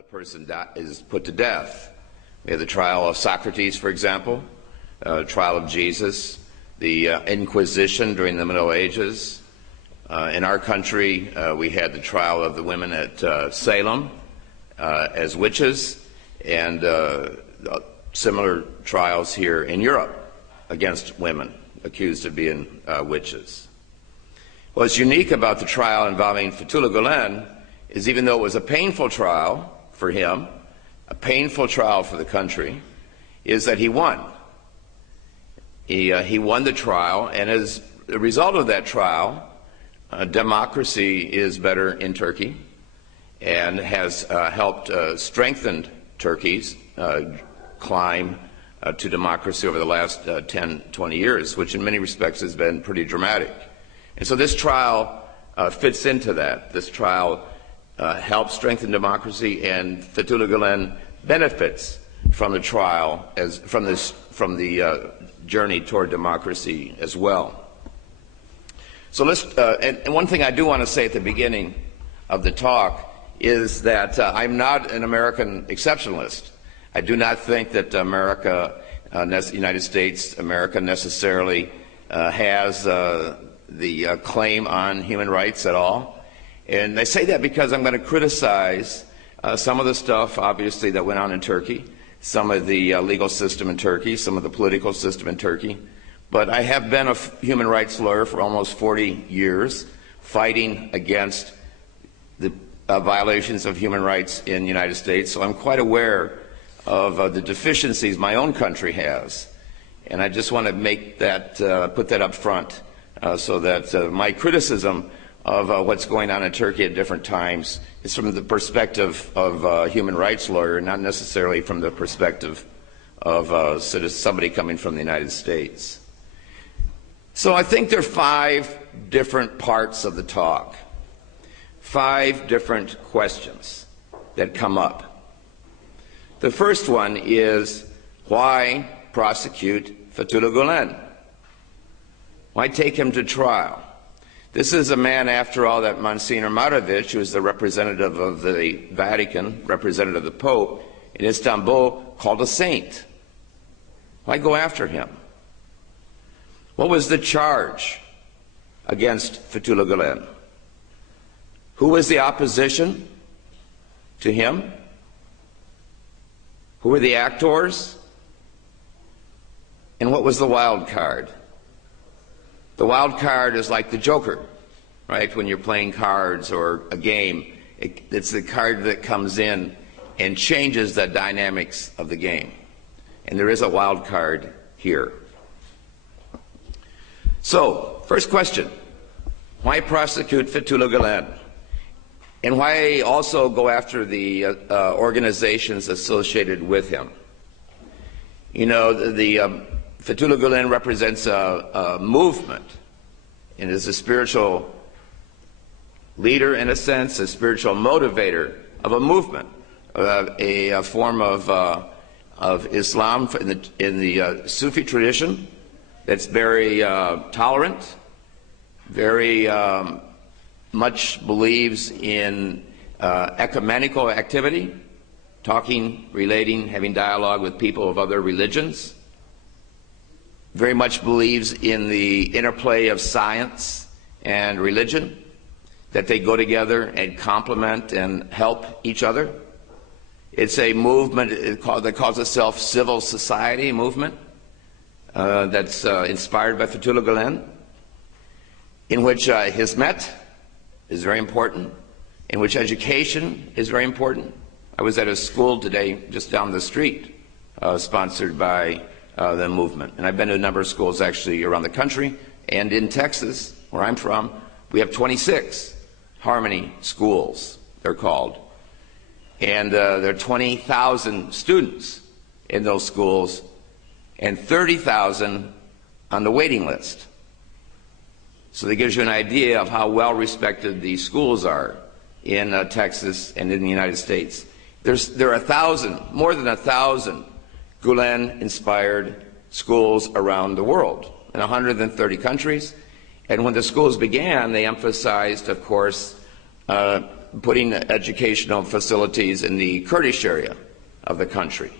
the person is put to death. We have the trial of Socrates, for example, trial of Jesus, the Inquisition during the Middle Ages. In our country, we had the trial of the women at Salem as witches, and similar trials here in Europe against women accused of being witches. What's unique about the trial involving Fethullah Gülem is, even though it was a painful trial for him, a painful trial for the country, is that he won. He won the trial, and as a result of that trial, democracy is better in Turkey and has helped strengthen Turkey's climb to democracy over the last 10, 20 years, which in many respects has been pretty dramatic. And so this trial fits into that. This trial helps strengthen democracy, and Fethullah Gülem benefits from the trial, from the journey toward democracy as well. So let's, and one thing I do want to say at the beginning of the talk is that I'm not an American exceptionalist. I do not think that United States America necessarily has the claim on human rights at all. And I say that because I'm going to criticize some of the stuff, obviously, that went on in Turkey, some of the legal system in Turkey, some of the political system in Turkey. But I have been a human rights lawyer for almost 40 years, fighting against the violations of human rights in the United States. So I'm quite aware of the deficiencies my own country has. And I just want to make that, put that up front so that my criticism of what's going on in Turkey at different times is from the perspective of a human rights lawyer, not necessarily from the perspective of somebody coming from the United States. So I think there are 5 different parts of the talk, 5 different questions that come up. The first one is, why prosecute Fethullah Gülem? Why take him to trial? This is a man, after all, that Monsignor Maravich, who is the representative of the Vatican, representative of the Pope in Istanbul, called a saint. Why go after him? What was the charge against Fethullah Gülem? Who was the opposition to him? Who were the actors? And what was the wild card? The wild card is like the Joker, right? When you're playing cards or a game, it's the card that comes in and changes the dynamics of the game. And there is a wild card here. So, first question, why prosecute Fethullah Gülem? And why also go after the organizations associated with him? You know, Fethullah Gülem represents a movement and is a spiritual leader, in a sense, a spiritual motivator of a movement, a form of Islam in the Sufi tradition that's very tolerant, very much believes in ecumenical activity, talking, relating, having dialogue with people of other religions, very much believes in the interplay of science and religion, that they go together and complement and help each other. It's a movement that calls itself civil society movement that's inspired by Fethullah Gülem, in which Hizmet is very important, in which education is very important. I was at a school today just down the street sponsored by the movement. And I've been to a number of schools actually around the country, and in Texas, where I'm from, we have 26 Harmony schools, they're called. And there are 20,000 students in those schools and 30,000 on the waiting list. So that gives you an idea of how well respected these schools are in Texas and in the United States. There are more than 1,000 Gülem-inspired schools around the world in 130 countries. And when the schools began, they emphasized, of course, putting educational facilities in the Kurdish area of the country.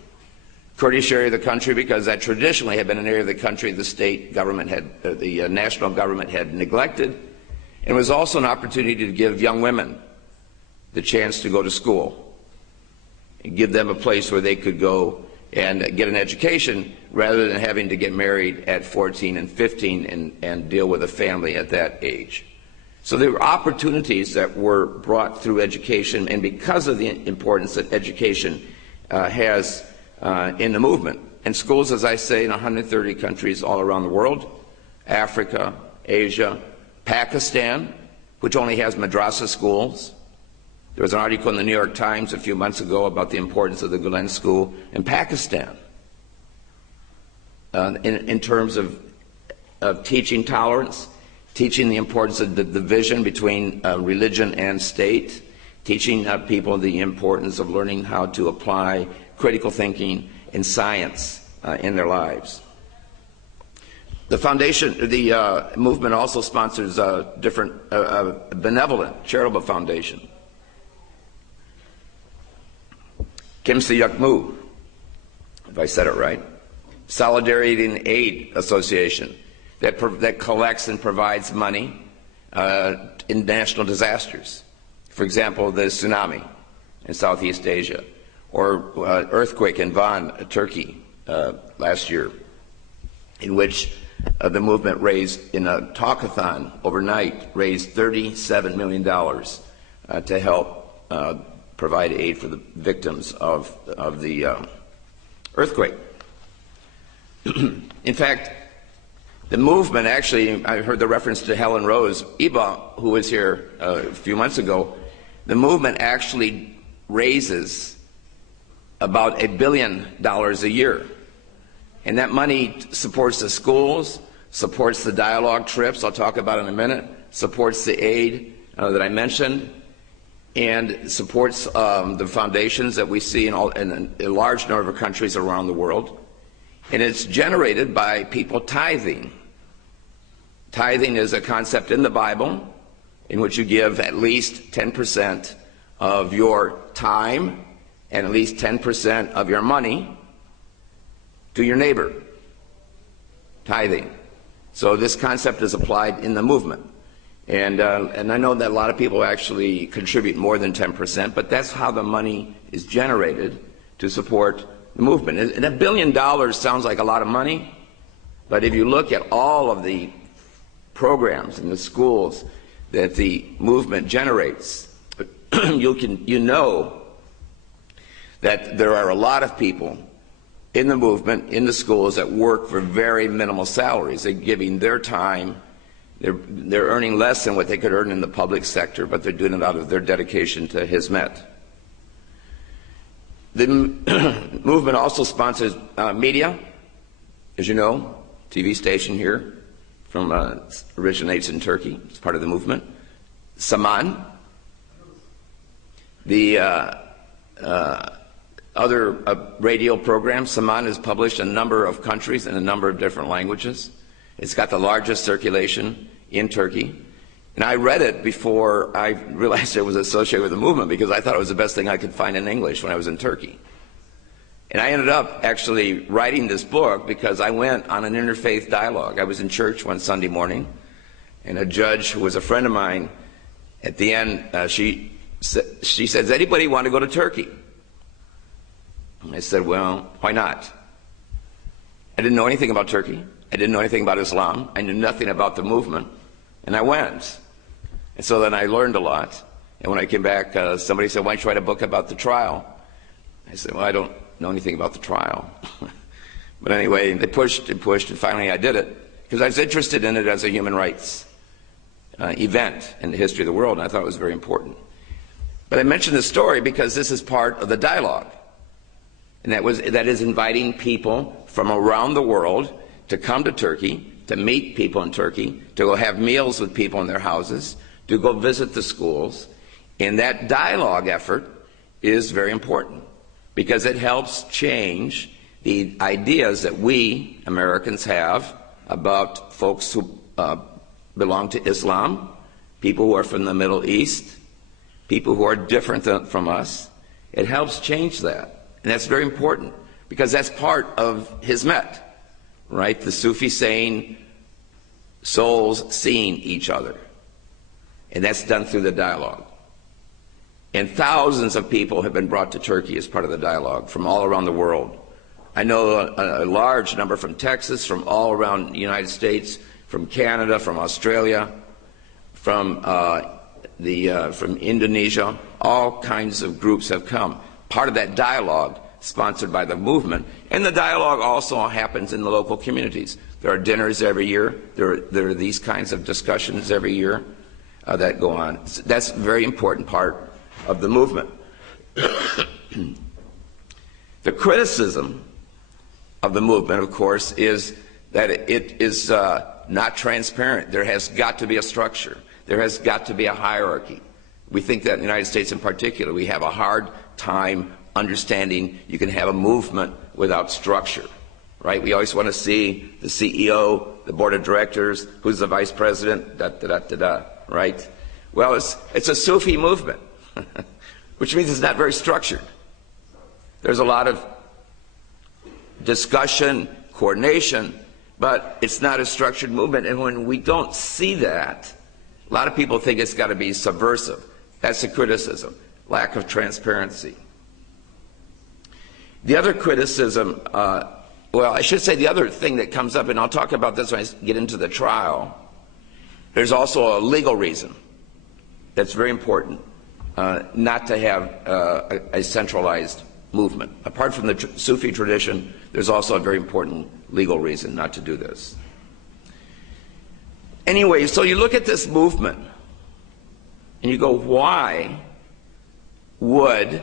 Kurdish area of the country because that traditionally had been an area of the country the state government had, the national government had neglected. And it was also an opportunity to give young women the chance to go to school and give them a place where they could go and get an education rather than having to get married at 14 and 15 and deal with a family at that age. So there were opportunities that were brought through education, and because of the importance that education has in the movement. And schools, as I say, in 130 countries all around the world, Africa, Asia, Pakistan, which only has madrasa schools. There was an article in the New York Times a few months ago about the importance of the Gülem School in Pakistan in terms of teaching tolerance, teaching the importance of the division between religion and state, teaching people the importance of learning how to apply critical thinking and science in their lives. The foundation, the movement also sponsors different benevolent charitable foundation. Kimse Yakmu, if I said it right, Solidarity and Aid Association that collects and provides money in national disasters. For example, the tsunami in Southeast Asia, or earthquake in Van, Turkey, last year, in which the movement raised, in a talkathon overnight, raised $37 million to help provide aid for the victims of the earthquake. In fact, the movement actually, I heard the reference to Helen Rose Iba, who was here a few months ago. The movement actually raises about $1 billion a year. And that money supports the schools, supports the dialogue trips, I'll talk about in a minute, supports the aid that I mentioned, and supports the foundations that we see in a large number of countries around the world. And it's generated by people tithing. Tithing is a concept in the Bible in which you give at least 10% of your time and at least 10% of your money to your neighbor. Tithing. So this concept is applied in the movement. And I know that a lot of people actually contribute more than 10%, but that's how the money is generated to support the movement. And $1 billion sounds like a lot of money, but if you look at all of the programs in the schools that the movement generates, you know that there are a lot of people in the movement, in the schools, that work for very minimal salaries. They're giving their time. They're earning less than what they could earn in the public sector, but they're doing it out of their dedication to Hizmet. The movement also sponsors media, as you know, TV station here, originates in Turkey. It's part of the movement. Saman. The other radio programs, Saman is published in a number of countries in a number of different languages. It's got the largest circulation in Turkey. And I read it before I realized it was associated with the movement, because I thought it was the best thing I could find in English when I was in Turkey. And I ended up actually writing this book because I went on an interfaith dialogue. I was in church one Sunday morning, and a judge who was a friend of mine, at the end, she said, "Does anybody want to go to Turkey?" And I said, "Well, why not?" I didn't know anything about Turkey. I didn't know anything about Islam. I knew nothing about the movement. And I went. And so then I learned a lot. And when I came back, somebody said, "Why don't you write a book about the trial?" I said, "Well, I don't know anything about the trial." But anyway, they pushed and pushed, and finally I did it, because I was interested in it as a human rights event in the history of the world, and I thought it was very important. But I mentioned this story because this is part of the dialogue. And that is inviting people from around the world to come to Turkey, to meet people in Turkey, to go have meals with people in their houses, to go visit the schools. And that dialogue effort is very important, because it helps change the ideas that we Americans have about folks who belong to Islam, people who are from the Middle East, people who are different from us. It helps change that. And that's very important because that's part of Hizmet, right? The Sufi saying, souls seeing each other. And that's done through the dialogue. And thousands of people have been brought to Turkey as part of the dialogue from all around the world. I know a large number from Texas, from all around the United States, from Canada, from Australia, from Indonesia. All kinds of groups have come. Part of that dialogue sponsored by the movement. And the dialogue also happens in the local communities. There are dinners every year. There are these kinds of discussions every year that go on. That's a very important part of the movement. The criticism of the movement, of course, is that it is not transparent. There has got to be a structure. There has got to be a hierarchy. We think that in the United States in particular, we have a hard time understanding you can have a movement without structure, right? We always want to see the CEO, the board of directors, who's the vice president, right? Well, it's a Sufi movement, which means it's not very structured. There's a lot of discussion, coordination, but it's not a structured movement. And when we don't see that, a lot of people think it's got to be subversive. That's a criticism, lack of transparency. The other criticism, well, I should say the other thing that comes up, and I'll talk about this when I get into the trial, there's also a legal reason that's very important, not to have a centralized movement. Apart from the Sufi tradition, there's also a very important legal reason not to do this. Anyway, so you look at this movement and you go, why would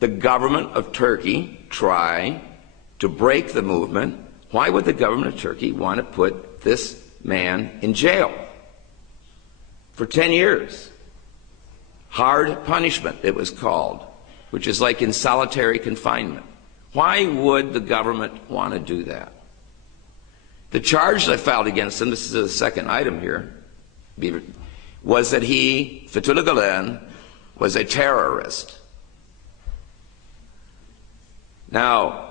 the government of Turkey try to break the movement? Why would the government of Turkey want to put this man in jail for 10 years? Hard punishment, it was called, which is like in solitary confinement. Why would the government want to do that? The charge that filed against him, this is the second item here, was that he, Fethullah Gülem, was a terrorist. Now,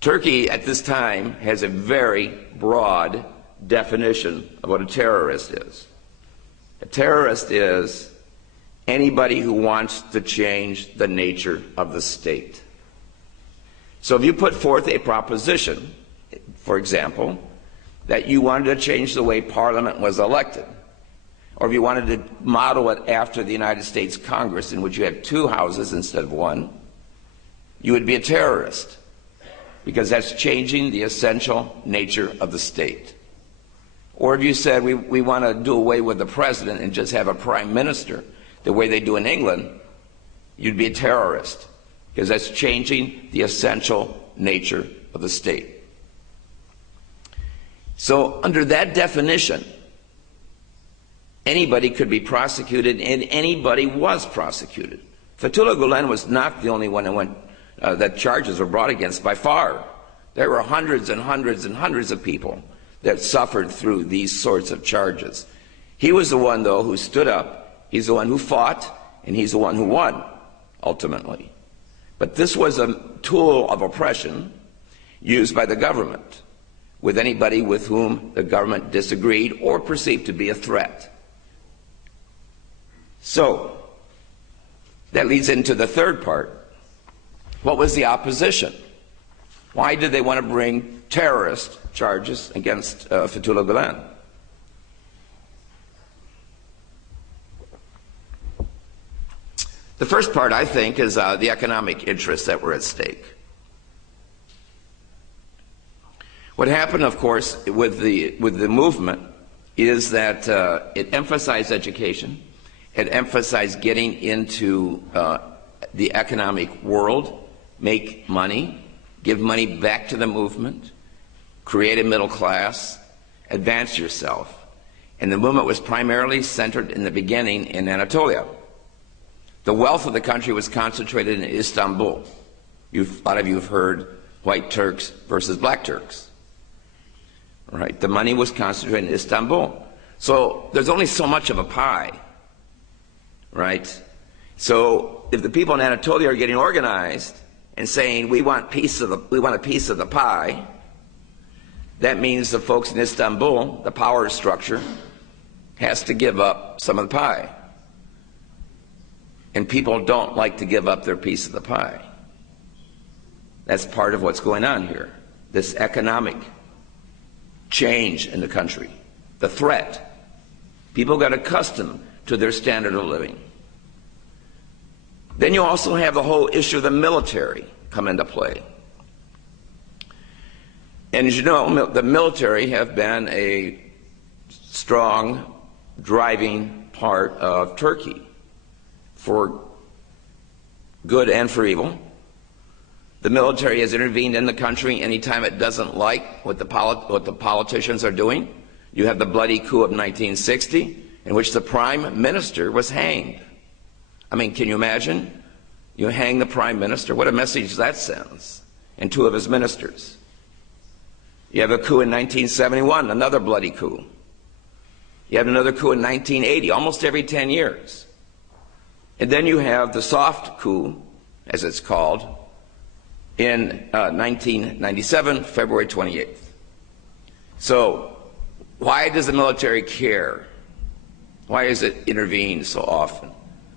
Turkey at this time has a very broad definition of what a terrorist is. A terrorist is anybody who wants to change the nature of the state. So if you put forth a proposition, for example, that you wanted to change the way Parliament was elected, or if you wanted to model it after the United States Congress, in which you have two houses instead of one, you would be a terrorist, because that's changing the essential nature of the state. Or if you said we want to do away with the president and just have a prime minister the way they do in England, you'd be a terrorist, because that's changing the essential nature of the state. So under that definition, anybody could be prosecuted, and anybody was prosecuted. Fethullah Gülem was not the only one that charges were brought against by far. There were hundreds and hundreds and hundreds of people that suffered through these sorts of charges. He was the one, though, who stood up. He's the one who fought, and he's the one who won, ultimately. But this was a tool of oppression used by the government with anybody with whom the government disagreed or perceived to be a threat. So, that leads into the third part. What was the opposition? Why did they want to bring terrorist charges against Fethullah Gülem? The first part, I think, is the economic interests that were at stake. What happened, of course, with the movement is that it emphasized education. It emphasized getting into the economic world, make money, give money back to the movement, create a middle class, advance yourself. And the movement was primarily centered in the beginning in Anatolia. The wealth of the country was concentrated in Istanbul. A lot of you have heard white Turks versus black Turks. Right? The money was concentrated in Istanbul. So there's only so much of a pie. right? So if the people in Anatolia are getting organized and saying we want a piece of the pie, that means the folks in Istanbul, the power structure, has to give up some of the pie. And people don't like to give up their piece of the pie. That's part of what's going on here. This economic change in the country, the threat. People got accustomed to their standard of living. Then you also have the whole issue of the military come into play. And as you know, the military have been a strong driving part of Turkey for good and for evil. The military has intervened in the country anytime it doesn't like what the politicians are doing. You have the bloody coup of 1960, in which the prime minister was hanged. I mean, can you imagine? You hang the prime minister. What a message that sends. And two of his ministers. You have a coup in 1971, another bloody coup. You have another coup in 1980, almost every 10 years. And then you have the soft coup, as it's called, in 1997, February 28th. So why does the military care? Why is it intervene so often?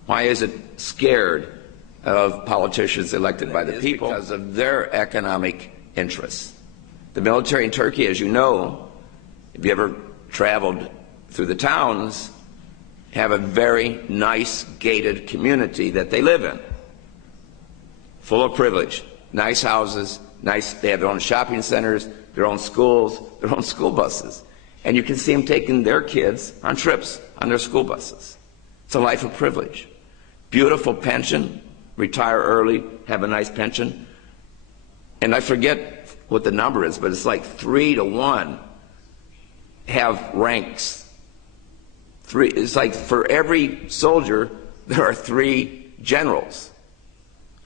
Why is it scared of politicians elected by the people? Because of their economic interests. The military in Turkey, as you know, if you ever traveled through the towns, have a very nice gated community that they live in, full of privilege, nice houses, they have their own shopping centers, their own schools, their own school buses. And you can see them taking their kids on trips on their school buses. It's a life of privilege. Beautiful pension, retire early, have a nice pension. And I forget what the number is, but it's like 3 to 1 have ranks. It's like for every soldier, there are 3 generals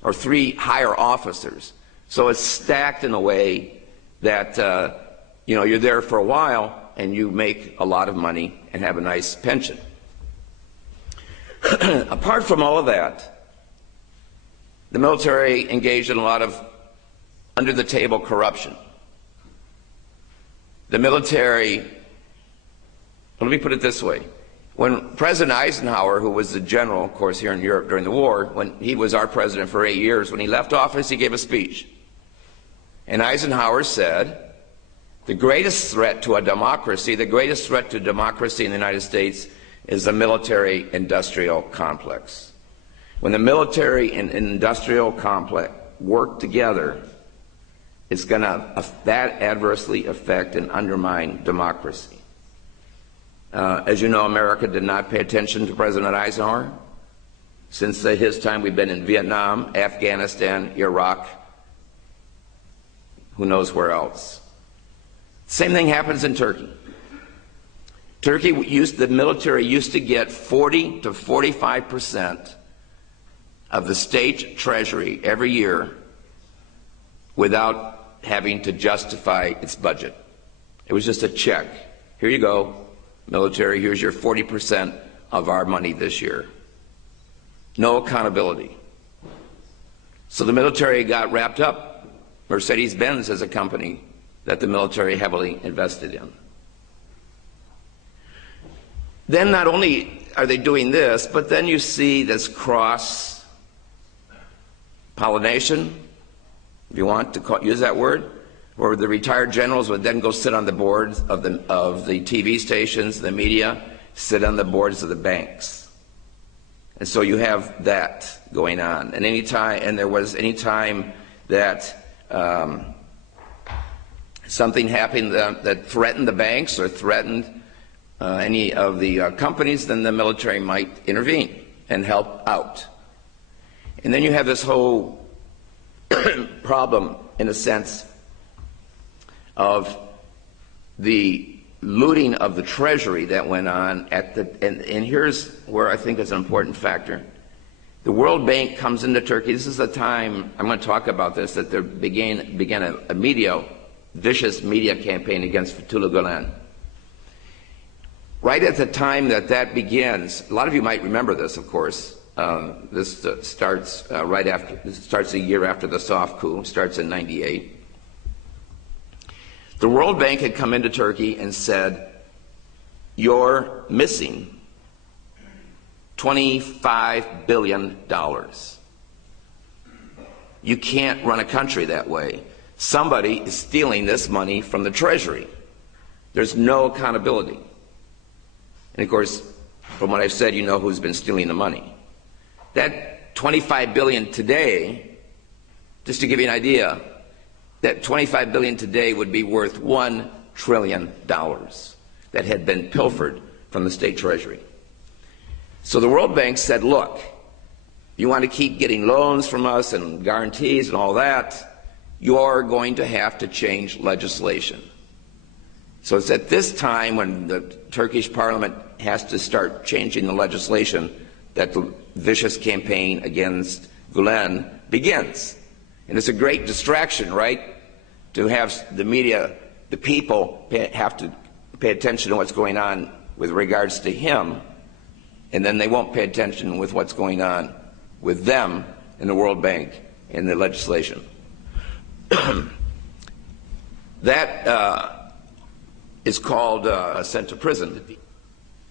or 3 higher officers. So it's stacked in a way that you're there for a while and you make a lot of money and have a nice pension. Apart from all of that, the military engaged in a lot of under-the-table corruption. The military, let me put it this way. When President Eisenhower, who was the general, of course, here in Europe during the war, when he was our president for 8 years, when he left office, he gave a speech. And Eisenhower said, the greatest threat to a democracy, the greatest threat to democracy in the United States is the military-industrial complex. When the military and industrial complex work together, it's going to that adversely affect and undermine democracy. As you know, America did not pay attention to President Eisenhower. Since his time, we've been in Vietnam, Afghanistan, Iraq, who knows where else. Same thing happens in Turkey. The military used to get 40 to 45% of the state treasury every year without having to justify its budget. It was just a check. Here you go, military, here's your 40% of our money this year. No accountability. So the military got wrapped up. Mercedes-Benz is a company that the military heavily invested in. Then not only are they doing this, but then you see this cross-pollination, if you want to use that word, where the retired generals would then go sit on the boards of the TV stations, the media, sit on the boards of the banks. And so you have that going on. And any time that something happened that threatened the banks or threatened any of the companies, then the military might intervene and help out. And then you have this whole problem, in a sense, of the looting of the treasury that went on and here's where I think is an important factor. The World Bank comes into Turkey. This is the time, I'm going to talk about this, that there began a vicious media campaign against Fethullah Gülem. Right at the time that begins, a lot of you might remember this, of course. This starts a year after the soft coup, starts in '98. The World Bank had come into Turkey and said, "You're missing $25 billion. You can't run a country that way. Somebody is stealing this money from the Treasury. There's no accountability." And of course, from what I've said, you know who's been stealing the money. That $25 billion today, just to give you an idea, that $25 billion today would be worth $1 trillion that had been pilfered from the state treasury. So the World Bank said, look, you want to keep getting loans from us and guarantees and all that, you're going to have to change legislation. So it's at this time when the Turkish parliament has to start changing the legislation that the vicious campaign against Gülen begins. And it's a great distraction, right? To have the media, the people have to pay attention to what's going on with regards to him, and then they won't pay attention with what's going on with them in the World Bank and the legislation. That is called sent to prison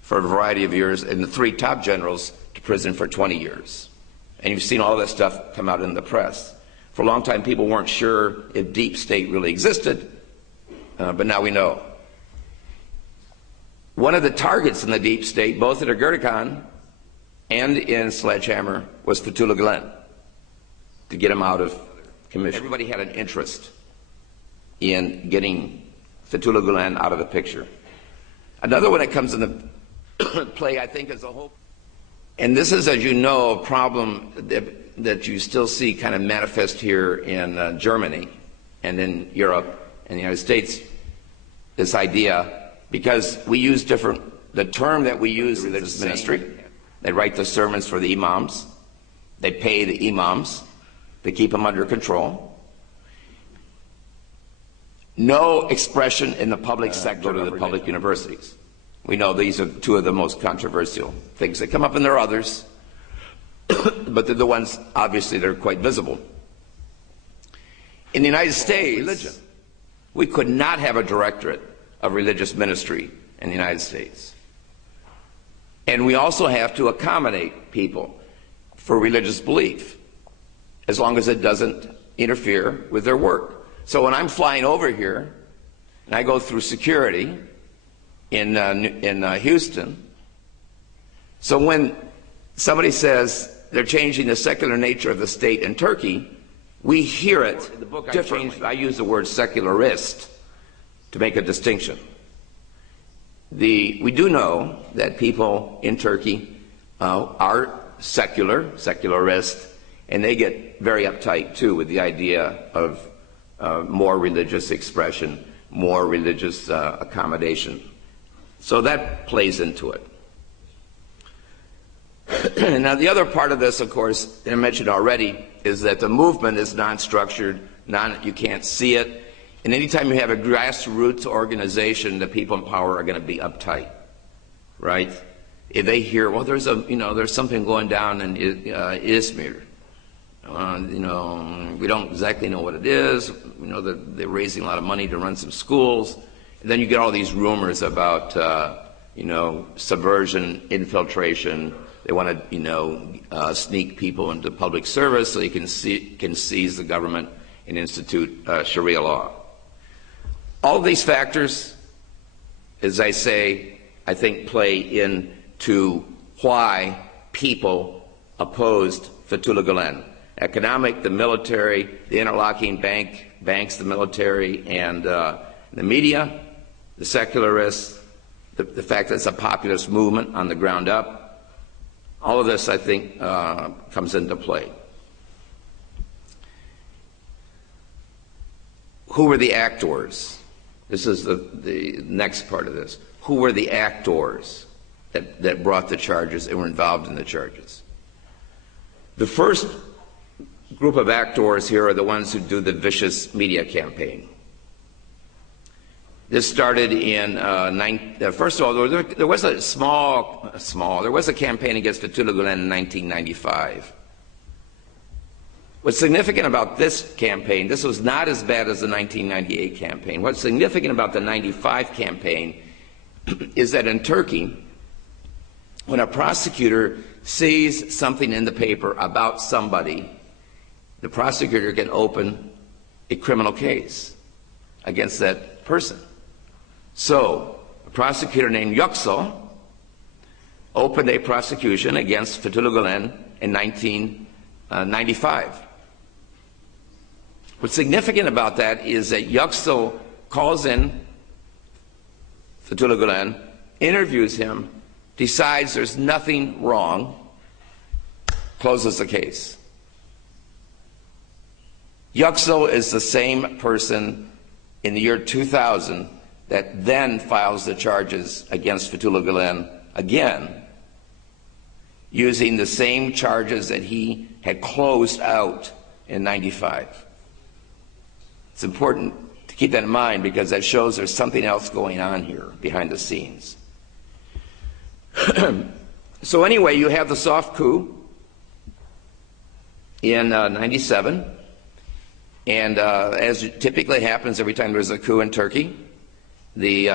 for a variety of years, and the 3 top generals to prison for 20 years. And you've seen all that stuff come out in the press. For a long time, people weren't sure if deep state really existed, but now we know. One of the targets in the deep state, both at Ergenekon and in Sledgehammer, was Fethullah Gülem, to get him out of commission. Everybody had an interest in getting Fethullah Gülem out of the picture. Another one that comes into play, I think, is the whole, and this is, as you know, a problem that you still see kind of manifest here in Germany and in Europe and the United States, this idea, because we use the term that we use, religious ministry. They write the sermons for the imams. They pay the imams. They keep them under control. No expression in the public sector to the public universities. We know these are 2 of the most controversial things that come up, and there are others, but they're the ones, obviously, that are quite visible. In the United States, we could not have a directorate of religious ministry in the United States. And we also have to accommodate people for religious belief, as long as it doesn't interfere with their work. So when I'm flying over here, and I go through security in Houston, so when somebody says they're changing the secular nature of the state in Turkey, we hear it differently. I use the word secularist to make a distinction. We do know that people in Turkey are secularist, and they get very uptight too with the idea of more religious expression, more religious accommodation. So that plays into it. Now the other part of this, of course, I mentioned already, is that the movement is non-structured, you can't see it. And anytime you have a grassroots organization, the people in power are going to be uptight, right? If they hear, well, there's something going down in Izmir, we don't exactly know what it is. We know that they're raising a lot of money to run some schools. And then you get all these rumors about, subversion, infiltration. They want to, sneak people into public service so you can seize the government and institute Sharia law. All of these factors, as I say, I think play into why people opposed Fethullah Gülem. Economic, the military, the interlocking banks, the military, and the media, the secularists, the fact that it's a populist movement on the ground up. All of this, I think, comes into play. Who were the actors? This is the next part of this. Who were the actors that brought the charges and were involved in the charges? The first group of actors here are the ones who do the vicious media campaign. This started in, first of all, there was there was a campaign against Fethullah Gülem in 1995. What's significant about this campaign, this was not as bad as the 1998 campaign. What's significant about the 95 campaign is that in Turkey, when a prosecutor sees something in the paper about somebody, the prosecutor can open a criminal case against that person. So, a prosecutor named Yüksel opened a prosecution against Fethullah Gülem in 1995. What's significant about that is that Yüksel calls in Fethullah Gülem, interviews him, decides there's nothing wrong, closes the case. Yüksel is the same person in the year 2000 that then files the charges against Fethullah Gülem again, using the same charges that he had closed out in 95. It's important to keep that in mind because that shows there's something else going on here behind the scenes. So anyway, you have the soft coup in 97, and as typically happens every time there's a coup in Turkey, the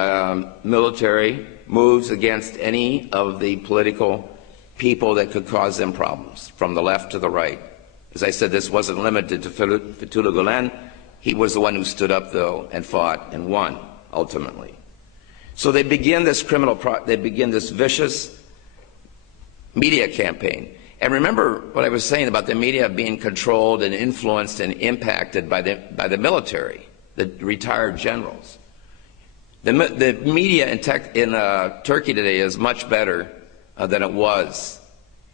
military moves against any of the political people that could cause them problems, from the left to the right. As I said, this wasn't limited to Fethullah Gülem. He was the one who stood up, though, and fought and won, ultimately. So they begin this this vicious media campaign. And remember what I was saying about the media being controlled and influenced and impacted by the military, the retired generals. The media in Turkey today is much better than it was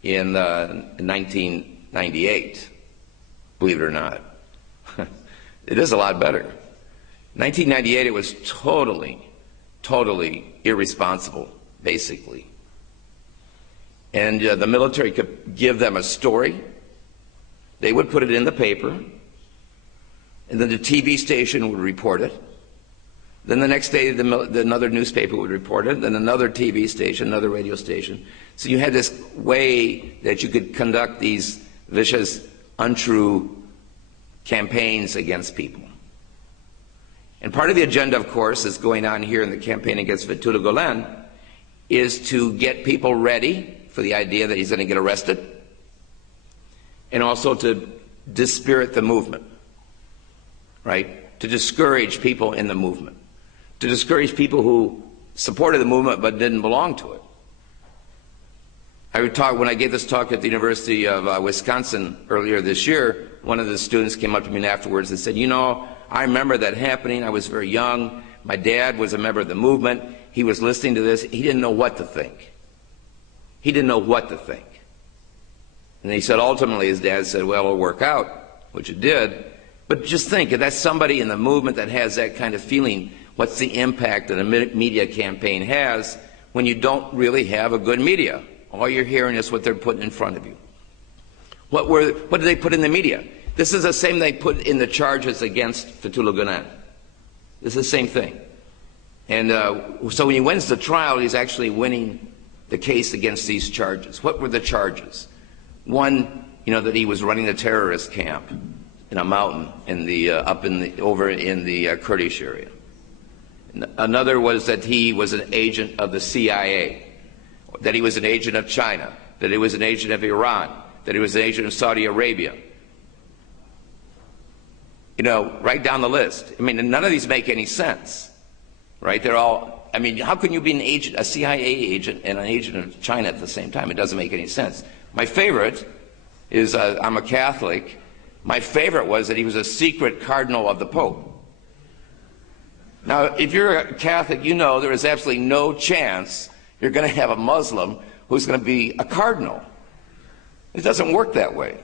in 1998, believe it or not. It is a lot better. 1998, it was totally irresponsible, basically. And the military could give them a story. They would put it in the paper, and then the TV station would report it. Then the next day, another newspaper would report it, then another TV station, another radio station. So you had this way that you could conduct these vicious, untrue campaigns against people. And part of the agenda, of course, that's going on here in the campaign against Fethullah Gülem is to get people ready for the idea that he's going to get arrested, and also to dispirit the movement, right? To discourage people in the movement, to discourage people who supported the movement but didn't belong to it. When I gave this talk at the University of Wisconsin earlier this year, one of the students came up to me afterwards and said, you know, I remember that happening. I was very young. My dad was a member of the movement. He was listening to this. He didn't know what to think. He didn't know what to think. And he said, ultimately, his dad said, well, it'll work out, which it did. But just think, if that's somebody in the movement that has that kind of feeling, what's the impact that a media campaign has when you don't really have a good media? All you're hearing is what they're putting in front of you. What did they put in the media? This is the same they put in the charges against Fethullah Gülem. This is the same thing. And so when he wins the trial, he's actually winning the case against these charges. What were the charges? One, that he was running a terrorist camp in a mountain over in the Kurdish area. Another was that he was an agent of the CIA, that he was an agent of China, that he was an agent of Iran, that he was an agent of Saudi Arabia. Right down the list. I mean, none of these make any sense, right? They're all, I mean, how can you be an agent, a CIA agent and an agent of China at the same time? It doesn't make any sense. My favorite is, I'm a Catholic, my favorite was that he was a secret cardinal of the Pope. Now, if you're a Catholic, you know there is absolutely no chance you're going to have a Muslim who's going to be a cardinal. It doesn't work that way.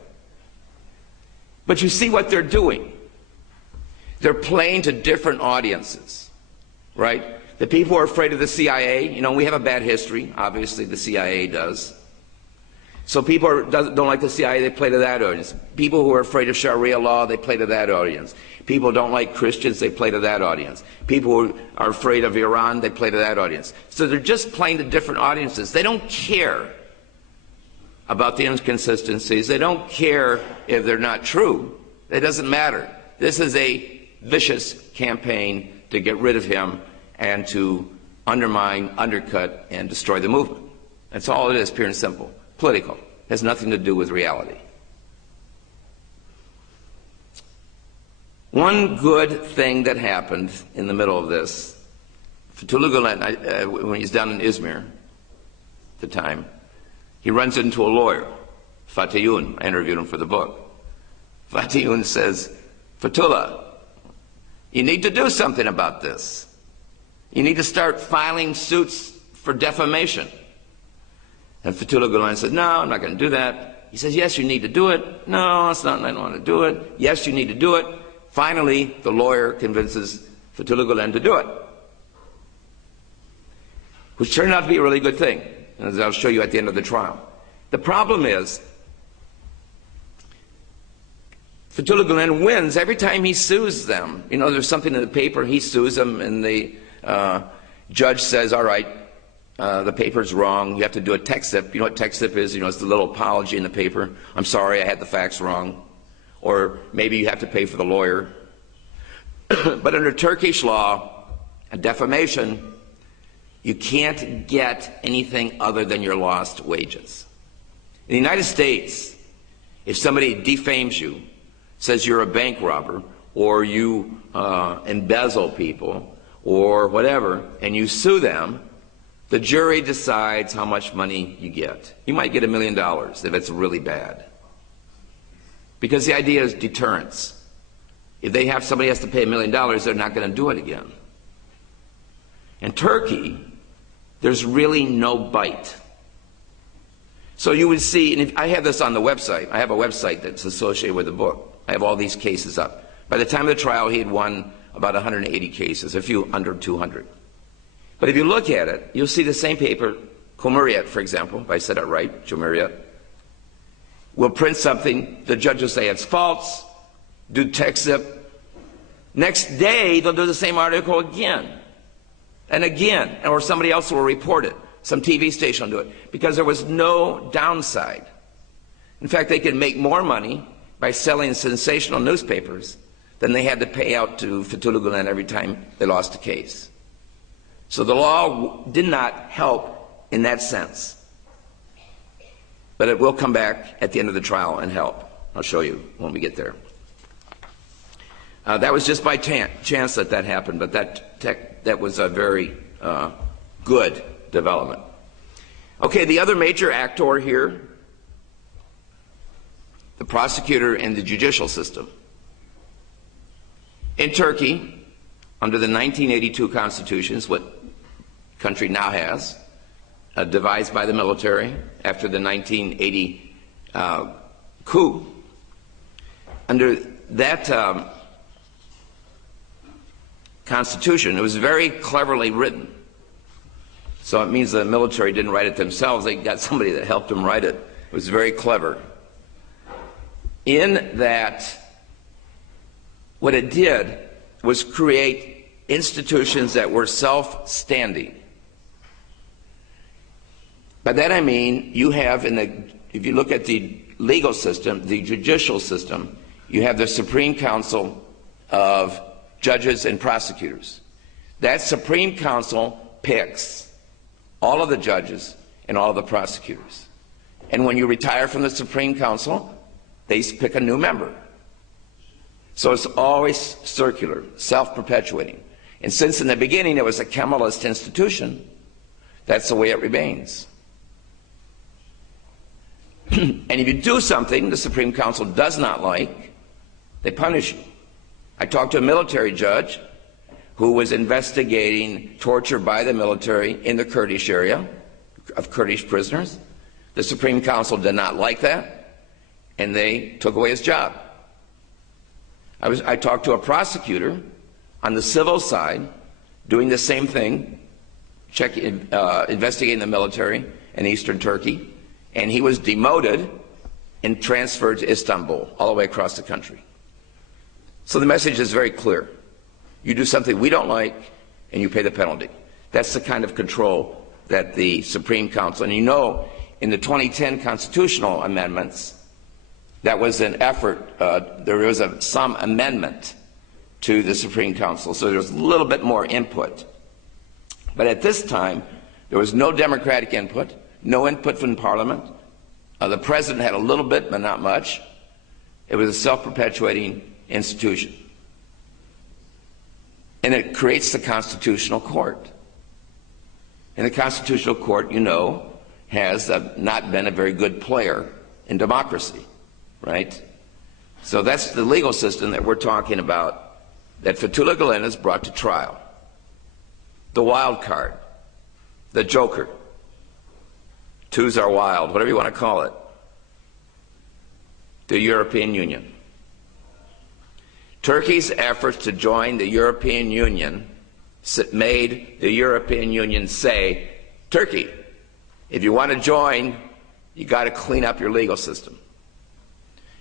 But you see what they're doing. They're playing to different audiences, right? The people who are afraid of the CIA, we have a bad history. Obviously, the CIA does. So people don't like the CIA, they play to that audience. People who are afraid of Sharia law, they play to that audience. People who don't like Christians, they play to that audience. People who are afraid of Iran, they play to that audience. So they're just playing to different audiences. They don't care about the inconsistencies. They don't care if they're not true. It doesn't matter. This is a vicious campaign to get rid of him and to undermine, undercut, and destroy the movement. That's all it is, pure and simple. Political. It has nothing to do with reality. One good thing that happened in the middle of this, Fethullah Gülem, when he's down in Izmir at the time, he runs into a lawyer, Fatih. I interviewed him for the book. Fatih says, Fethullah, you need to do something about this. You need to start filing suits for defamation. And Fethullah Gülem said, no, I'm not going to do that. He says, yes, you need to do it. No, it's not, I don't want to do it. Yes, you need to do it. Finally, the lawyer convinces Fethullah Gülem to do it, which turned out to be a really good thing, as I'll show you at the end of the trial. The problem is, Fethullah Gülem wins every time he sues them. You know, there's something in the paper, he sues them, and the judge says, all right, the paper's wrong, you have to do a TXIP. You know what TXIP is? You know, it's the little apology in the paper. I'm sorry, I had the facts wrong. Or maybe you have to pay for the lawyer. But under Turkish law, a defamation, you can't get anything other than your lost wages. In the United States, if somebody defames you, says you're a bank robber, or you embezzle people, or whatever, and you sue them, the jury decides how much money you get. You might get $1 million if it's really bad. Because the idea is deterrence. If they have somebody has to pay $1 million, they're not going to do it again. In Turkey, there's really no bite. So you would see, and I have this on the website. I have a website that's associated with the book. I have all these cases up. By the time of the trial, he had won about 180 cases, a few under 200. But if you look at it, you'll see the same paper, Cumhuriyet, for example, if I said it right, Cumhuriyet, will print something, the judge will say it's false, do TXIP. Next day, they'll do the same article again, and again, or somebody else will report it. Some TV station will do it, because there was no downside. In fact, they could make more money by selling sensational newspapers than they had to pay out to Fethullah Gülem every time they lost a case. So the law did not help in that sense. But it will come back at the end of the trial and help. I'll show you when we get there. That was just by chance that that happened, but that was a very good development. Okay, the other major actor here, the prosecutor and the judicial system. In Turkey, under the 1982 constitutions, what country now has, devised by the military after the 1980 coup. Under that constitution, it was very cleverly written. So it means the military didn't write it themselves. They got somebody that helped them write it. It was very clever. In that, what it did was create institutions that were self-standing. By that I mean, you have if you look at the legal system, the judicial system, you have the Supreme Council of judges and prosecutors. That Supreme Council picks all of the judges and all of the prosecutors. And when you retire from the Supreme Council, they pick a new member. So it's always circular, self-perpetuating. And since in the beginning it was a Kemalist institution, that's the way it remains. And if you do something the Supreme Council does not like, they punish you. I talked to a military judge who was investigating torture by the military in the Kurdish area of Kurdish prisoners. The Supreme Council did not like that, and they took away his job. I talked to a prosecutor on the civil side doing the same thing, investigating the military in eastern Turkey, and he was demoted and transferred to Istanbul, all the way across the country. So the message is very clear. You do something we don't like, and you pay the penalty. That's the kind of control that the Supreme Council, and you know, in the 2010 constitutional amendments, that was an effort, there was some amendment to the Supreme Council, so there was a little bit more input. But at this time, there was no democratic input, no input from Parliament. The President had a little bit, but not much. It was a self-perpetuating institution. And it creates the Constitutional Court. And the Constitutional Court, you know, has not been a very good player in democracy, right? So that's the legal system that we're talking about, that Fethullah Gülem is brought to trial. The wild card, the joker, twos are wild, whatever you want to call it, the European Union. Turkey's efforts to join the European Union made the European Union say, Turkey, if you want to join, you got to clean up your legal system.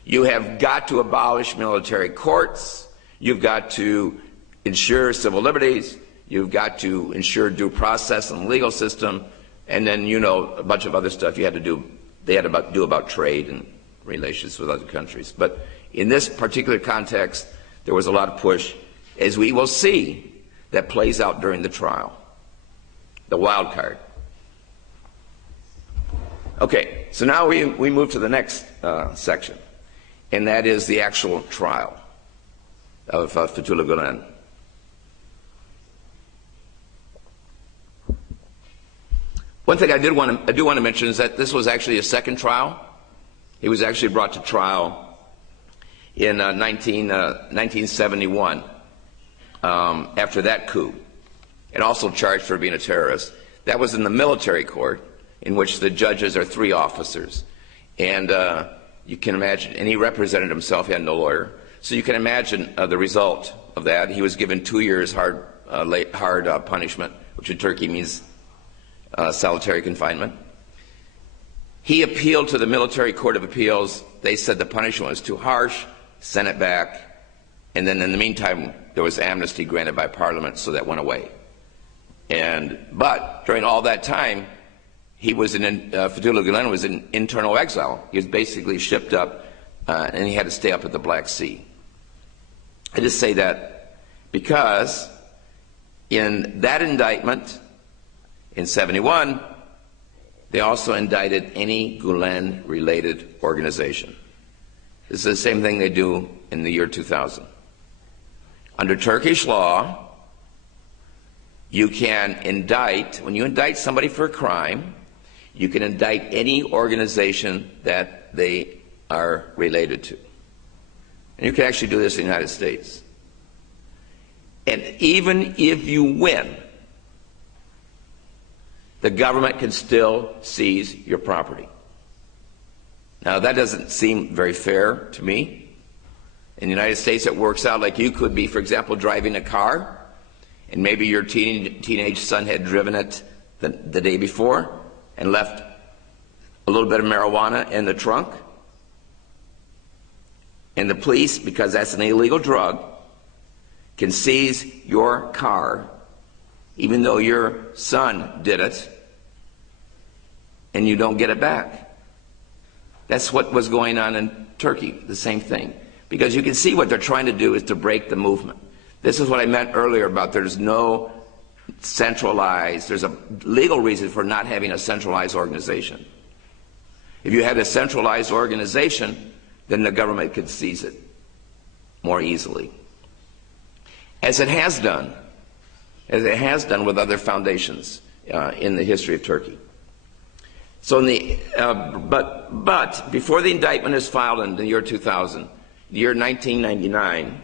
You have got to abolish military courts. You've got to ensure civil liberties. You've got to ensure due process in the legal system. And then, you know, a bunch of other stuff you had to do. They had to do about trade and relations with other countries. But in this particular context, there was a lot of push, as we will see, that plays out during the trial. The wild card. Okay, so now we move to the next section, and that is the actual trial of Fethullah Gülem. One thing I do want to mention is that this was actually a second trial. He was actually brought to trial in 1971 after that coup, and also charged for being a terrorist. That was in the military court, in which the judges are 3 officers. And you can imagine, and he represented himself, he had no lawyer. So you can imagine the result of that. He was given 2 years hard punishment, which in Turkey means solitary confinement. He appealed to the Military Court of Appeals. They said the punishment was too harsh, sent it back, and then in the meantime there was amnesty granted by Parliament, so that went away. But during all that time, he was Fethullah Gülem was in internal exile. He was basically shipped up, and he had to stay up at the Black Sea. I just say that because in that indictment in '71, they also indicted any Gülen-related organization. This is the same thing they do in the year 2000. Under Turkish law, you can indict, when you indict somebody for a crime, you can indict any organization that they are related to. And you can actually do this in the United States. And even if you win, the government can still seize your property. Now, that doesn't seem very fair to me. In the United States, it works out like you could be, for example, driving a car, and maybe your teenage son had driven it the day before and left a little bit of marijuana in the trunk. And the police, because that's an illegal drug, can seize your car even though your son did it, and you don't get it back. That's what was going on in Turkey, the same thing. Because you can see what they're trying to do is to break the movement. This is what I meant earlier about there's no centralized, there's a legal reason for not having a centralized organization. If you had a centralized organization, then the government could seize it more easily. As it has done with other foundations in the history of Turkey. So but before the indictment is filed in the year 2000, the year 1999,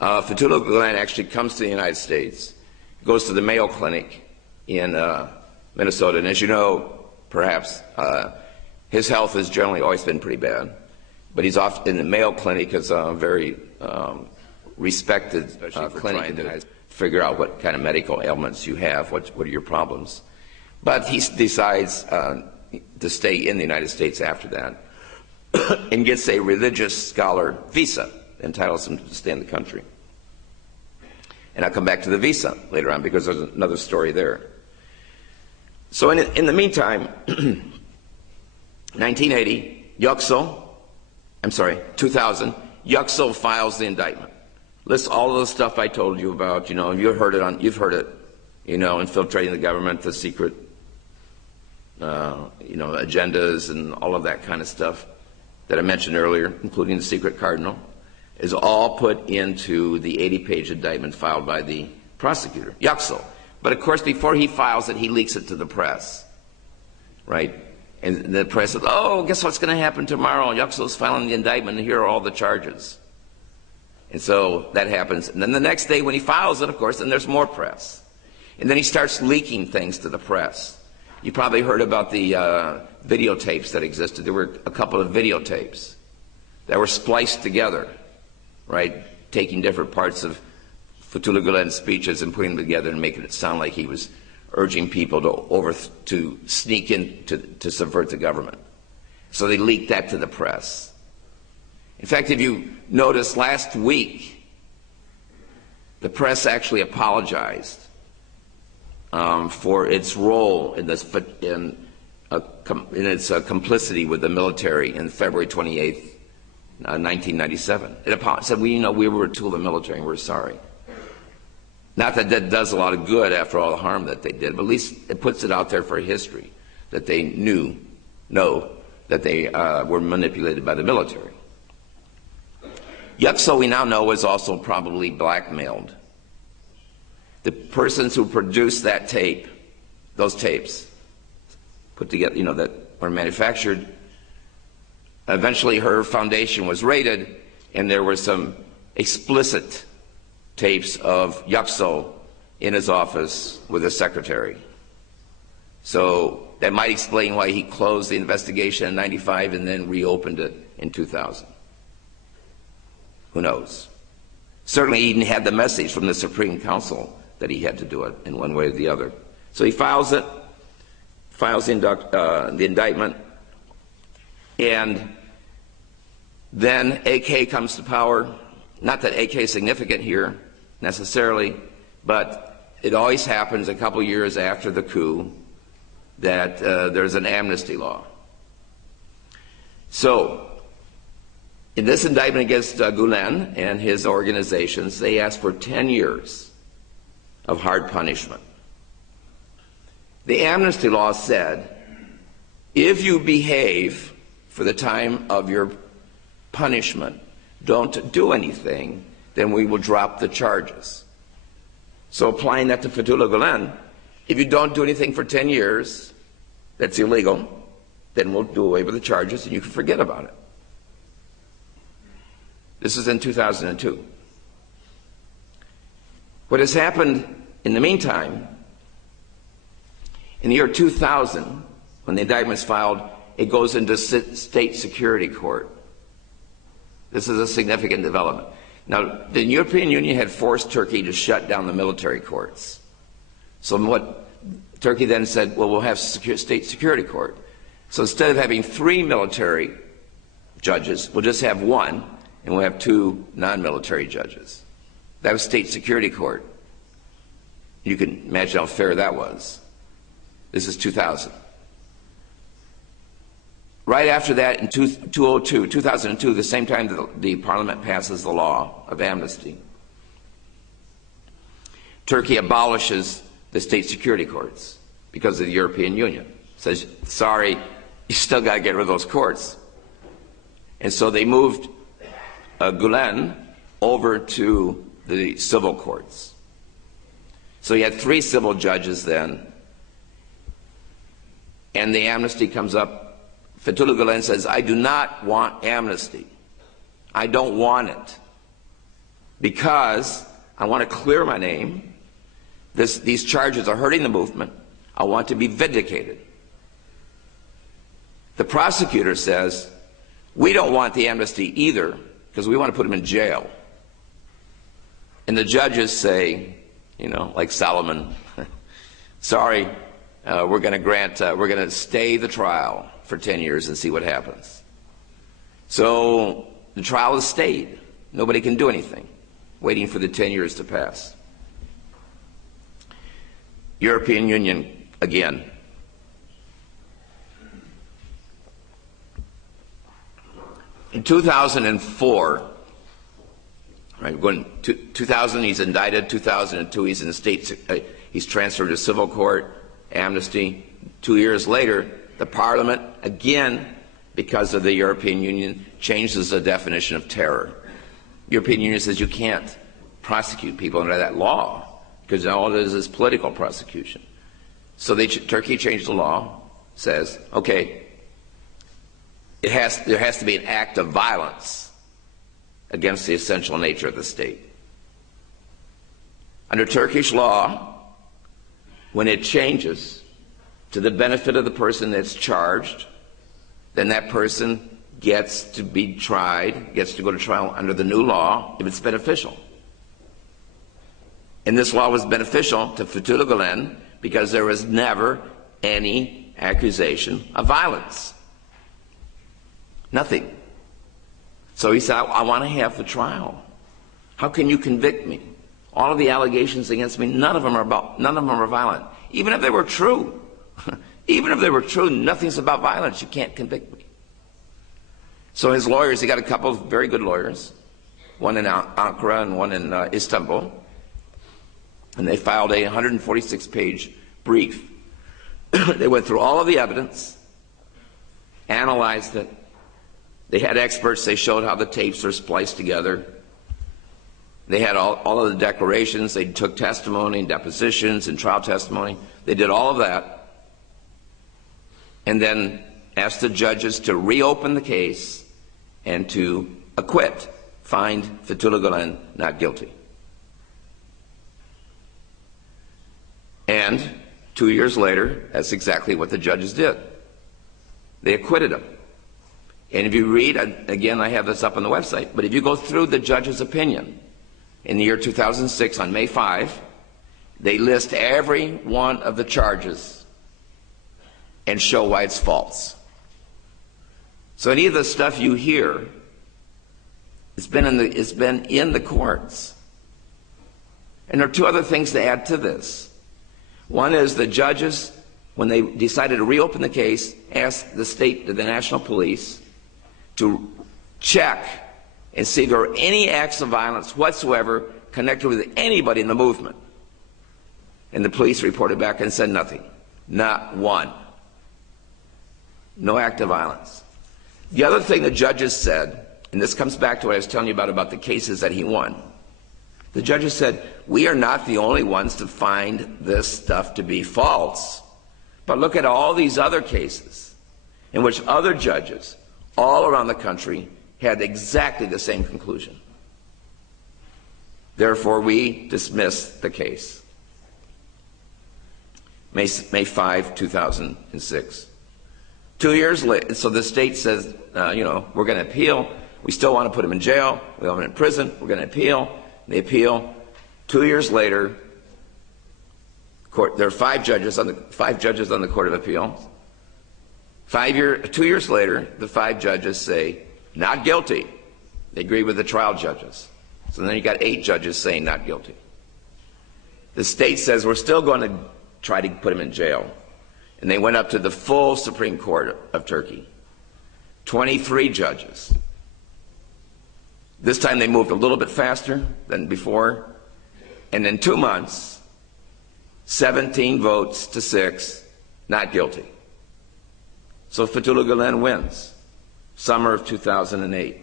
Fethullah Gülem actually comes to the United States, goes to the Mayo Clinic in Minnesota, and as you know, perhaps, his health has generally always been pretty bad, but he's off in the Mayo Clinic is a very respected clinic to figure out what kind of medical ailments you have, what are your problems. But he decides, to stay in the United States after that, and gets a religious scholar visa, entitles him to stay in the country. And I'll come back to the visa later on because there's another story there. So in the meantime, 2000, Yüksel files the indictment. Lists all of the stuff I told you about, you've heard it, infiltrating the government, the secret, agendas and all of that kind of stuff that I mentioned earlier, including the secret cardinal, is all put into the 80-page indictment filed by the prosecutor, Yüksel. But of course, before he files it, he leaks it to the press, right? And the press says, oh, guess what's going to happen tomorrow? Yüksel's filing the indictment, and here are all the charges. And so that happens. And then the next day when he files it, of course, then there's more press. And then he starts leaking things to the press. You probably heard about the videotapes that existed. There were a couple of videotapes that were spliced together, right? Taking different parts of Fethullah Gülem's speeches and putting them together and making it sound like he was urging people to sneak in to subvert the government. So they leaked that to the press. In fact, if you notice, last week, the press actually apologized for its role in its complicity with the military in February 28th, 1997. It said, we were a tool of the military and we're sorry. Not that that does a lot of good after all the harm that they did, but at least it puts it out there for history that they know that they were manipulated by the military. Yüksel, we now know, was also probably blackmailed. The persons who produced that tape, those tapes, put together, that were manufactured, eventually her foundation was raided, and there were some explicit tapes of Yüksel in his office with his secretary. So that might explain why he closed the investigation in '95 and then reopened it in 2000. Who knows? Certainly he had the message from the Supreme Council that he had to do it in one way or the other. So he files the indictment, and then AK comes to power. Not that AK is significant here necessarily, but it always happens a couple years after the coup that there's an amnesty law. So in this indictment against Gülem and his organizations, they asked for 10 years of hard punishment. The amnesty law said, if you behave for the time of your punishment, don't do anything, then we will drop the charges. So applying that to Fethullah Gülem, if you don't do anything for 10 years, that's illegal, then we'll do away with the charges and you can forget about it. This is in 2002. What has happened in the meantime, in the year 2000, when the indictment is filed, it goes into state security court. This is a significant development. Now, the European Union had forced Turkey to shut down the military courts. So what Turkey then said, well, we'll have state security court. So instead of having 3 military judges, we'll just have 1, and we'll have 2 non-military judges. That was state security court. You can imagine how fair that was. This is 2000. Right after that, in 2002, the same time that the parliament passes the law of amnesty, Turkey abolishes the state security courts because of the European Union. Says, sorry, you still got to get rid of those courts. And so they moved Gülem over to the civil courts. So you had 3 civil judges then, and the amnesty comes up. Fethullah Gülem says, I do not want amnesty. I don't want it because I want to clear my name. These charges are hurting the movement. I want to be vindicated. The prosecutor says, we don't want the amnesty either because we want to put him in jail. And the judges say, like Solomon, sorry, we're going to stay the trial for 10 years and see what happens. So the trial is stayed. Nobody can do anything, waiting for the 10 years to pass. European Union again. In 2004, right, going to 2000, he's indicted. 2002, he's in the he's transferred to civil court, amnesty. 2 years later, the Parliament again, because of the European Union, changes the definition of terror. The European Union says you can't prosecute people under that law because all it is political prosecution. So Turkey changed the law, says, okay, there has to be an act of violence against the essential nature of the state. Under Turkish law, when it changes to the benefit of the person that's charged, then that person gets to be tried, gets to go to trial under the new law if it's beneficial. And this law was beneficial to Fethullah Gülem because there was never any accusation of violence. Nothing. So he said, I want to have the trial. How can you convict me? All of the allegations against me, none of them are violent. Even if they were true, even if they were true, nothing's about violence. You can't convict me. So his lawyers, he got a couple of very good lawyers, one in Ankara and one in Istanbul, and they filed a 146-page brief. They went through all of the evidence, analyzed it. They had experts. They showed how the tapes are spliced together. They had all of the declarations. They took testimony and depositions and trial testimony. They did all of that, and then asked the judges to reopen the case and to acquit, find Fethullah Gülem not guilty. And 2 years later, that's exactly what the judges did. They acquitted him. And if you read, again, I have this up on the website, but if you go through the judge's opinion, in the year 2006, on May 5, they list every one of the charges and show why it's false. So any of the stuff you hear, it's been in the courts. And there are two other things to add to this. One is the judges, when they decided to reopen the case, asked the national police to check and see if there were any acts of violence whatsoever connected with anybody in the movement. And the police reported back and said nothing. Not one. No act of violence. The other thing the judges said, and this comes back to what I was telling you about the cases that he won. The judges said, we are not the only ones to find this stuff to be false. But look at all these other cases in which other judges all around the country had exactly the same conclusion. Therefore, we dismiss the case. May 5, 2006. 2 years later, so the state says, we're going to appeal. We still want to put him in jail. We want him in prison. We're going to appeal. They appeal. 2 years later, there are five judges on the Court of Appeals. 2 years later, the five judges say, not guilty. They agree with the trial judges. So then you got 8 judges saying not guilty. The state says, we're still going to try to put him in jail. And they went up to the full Supreme Court of Turkey. 23 judges. This time they moved a little bit faster than before. And in 2 months, 17 votes to 6, not guilty. So Fethullah Gülem wins, summer of 2008.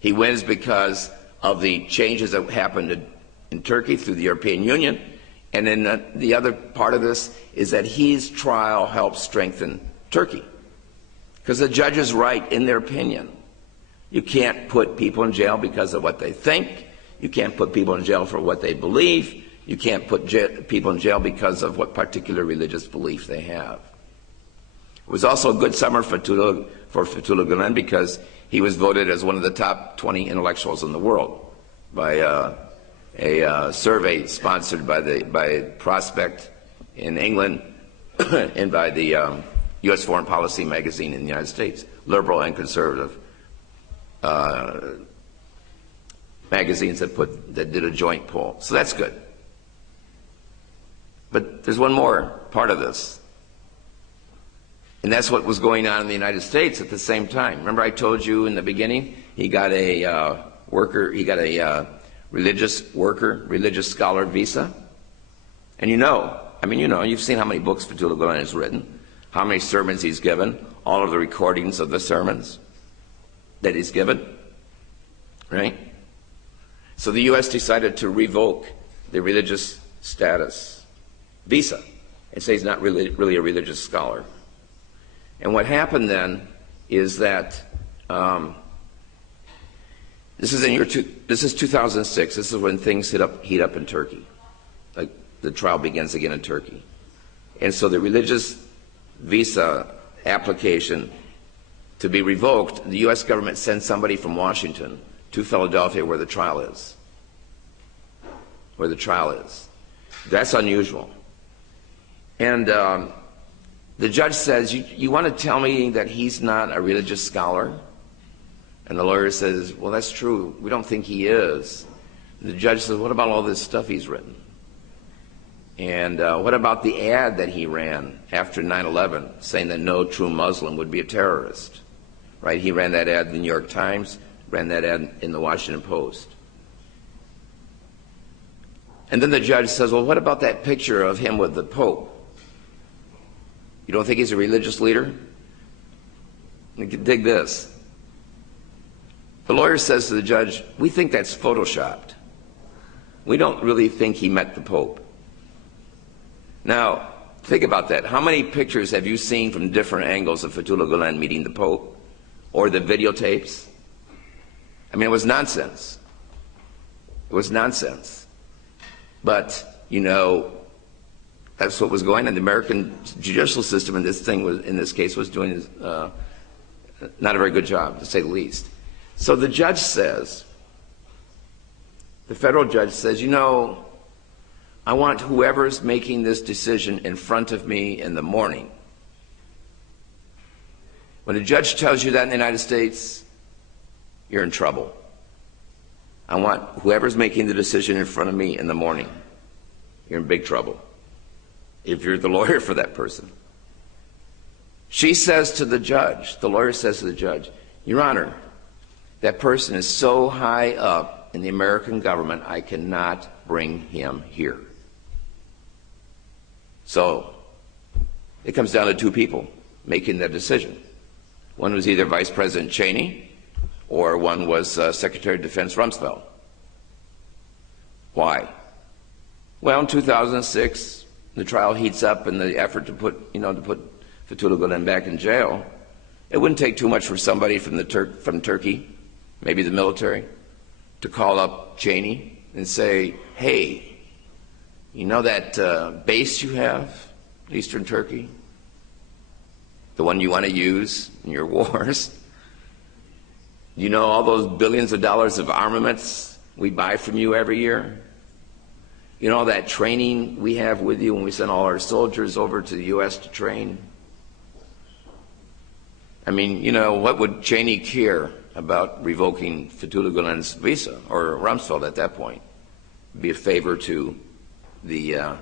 He wins because of the changes that happened in Turkey through the European Union. And then the other part of this is that his trial helped strengthen Turkey. Because the judges write in their opinion, you can't put people in jail because of what they think. You can't put people in jail for what they believe. You can't put people in jail because of what particular religious belief they have. It was also a good summer for Fethullah Gülem because he was voted as one of the top 20 intellectuals in the world by a survey sponsored by Prospect in England, and by the U.S. Foreign Policy magazine in the United States, liberal and conservative magazines that did a joint poll. So that's good. But there's one more part of this, and that's what was going on in the United States at the same time. Remember I told you in the beginning, he got a religious scholar visa? And you've seen how many books Fethullah Gülem has written, how many sermons he's given, all of the recordings of the sermons that he's given, right? So the U.S. decided to revoke the religious status visa and say he's not really a religious scholar. And what happened then is that this is 2006. This is when things heat up in Turkey. Like the trial begins again in Turkey. And so the religious visa application to be revoked, the U.S. government sends somebody from Washington to Philadelphia where the trial is. That's unusual. And the judge says, you want to tell me that he's not a religious scholar? And the lawyer says, well, that's true. We don't think he is. The judge says, what about all this stuff he's written? And what about the ad that he ran after 9/11 saying that no true Muslim would be a terrorist? Right? He ran that ad in the New York Times, ran that ad in the Washington Post. And then the judge says, well, what about that picture of him with the Pope? You don't think he's a religious leader? Dig this. The lawyer says to the judge, we think that's photoshopped. We don't really think he met the Pope. Now, think about that. How many pictures have you seen from different angles of Fethullah Gülem meeting the Pope? Or the videotapes? I mean, it was nonsense. It was nonsense. But, that's what was going on. The American judicial system in this case was doing not a very good job, to say the least. So the judge says, the federal judge says, I want whoever's making this decision in front of me in the morning. When a judge tells you that in the United States, you're in trouble. I want whoever's making the decision in front of me in the morning. You're in big trouble if you're the lawyer for that person. She says to the judge, the lawyer says to the judge, Your Honor, that person is so high up in the American government, I cannot bring him here. So it comes down to two people making that decision. One was either Vice President Cheney or one was Secretary of Defense Rumsfeld. Why? Well, in 2006, the trial heats up in the effort to put Fethullah Gülem back in jail. It wouldn't take too much for somebody from Turkey, maybe the military, to call up Cheney and say, hey, that base you have in eastern Turkey, the one you want to use in your wars, all those billions of dollars of armaments we buy from you every year? All that training we have with you when we send all our soldiers over to the U.S. to train? I mean, what would Cheney care about revoking Fethullah Gülem's visa, or Rumsfeld at that point? It'd be a favor to the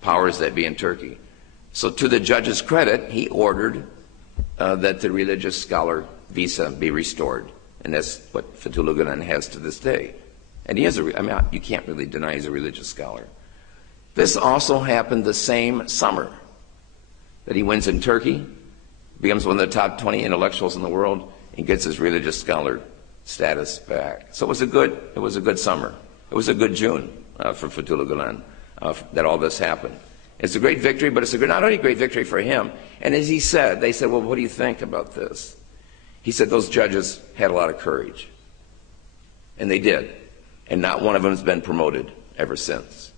powers that be in Turkey. So to the judge's credit, he ordered that the religious scholar visa be restored. And that's what Fethullah Gülem has to this day. And he is you can't really deny he's a religious scholar. This also happened the same summer that he wins in Turkey, becomes one of the top 20 intellectuals in the world, and gets his religious scholar status back. So it was a good summer. It was a good June for Fethullah Gülem that all this happened. It's a great victory, but it's not only a great victory for him. And as he said, they said, well, what do you think about this? He said those judges had a lot of courage. And they did. And not one of them has been promoted ever since.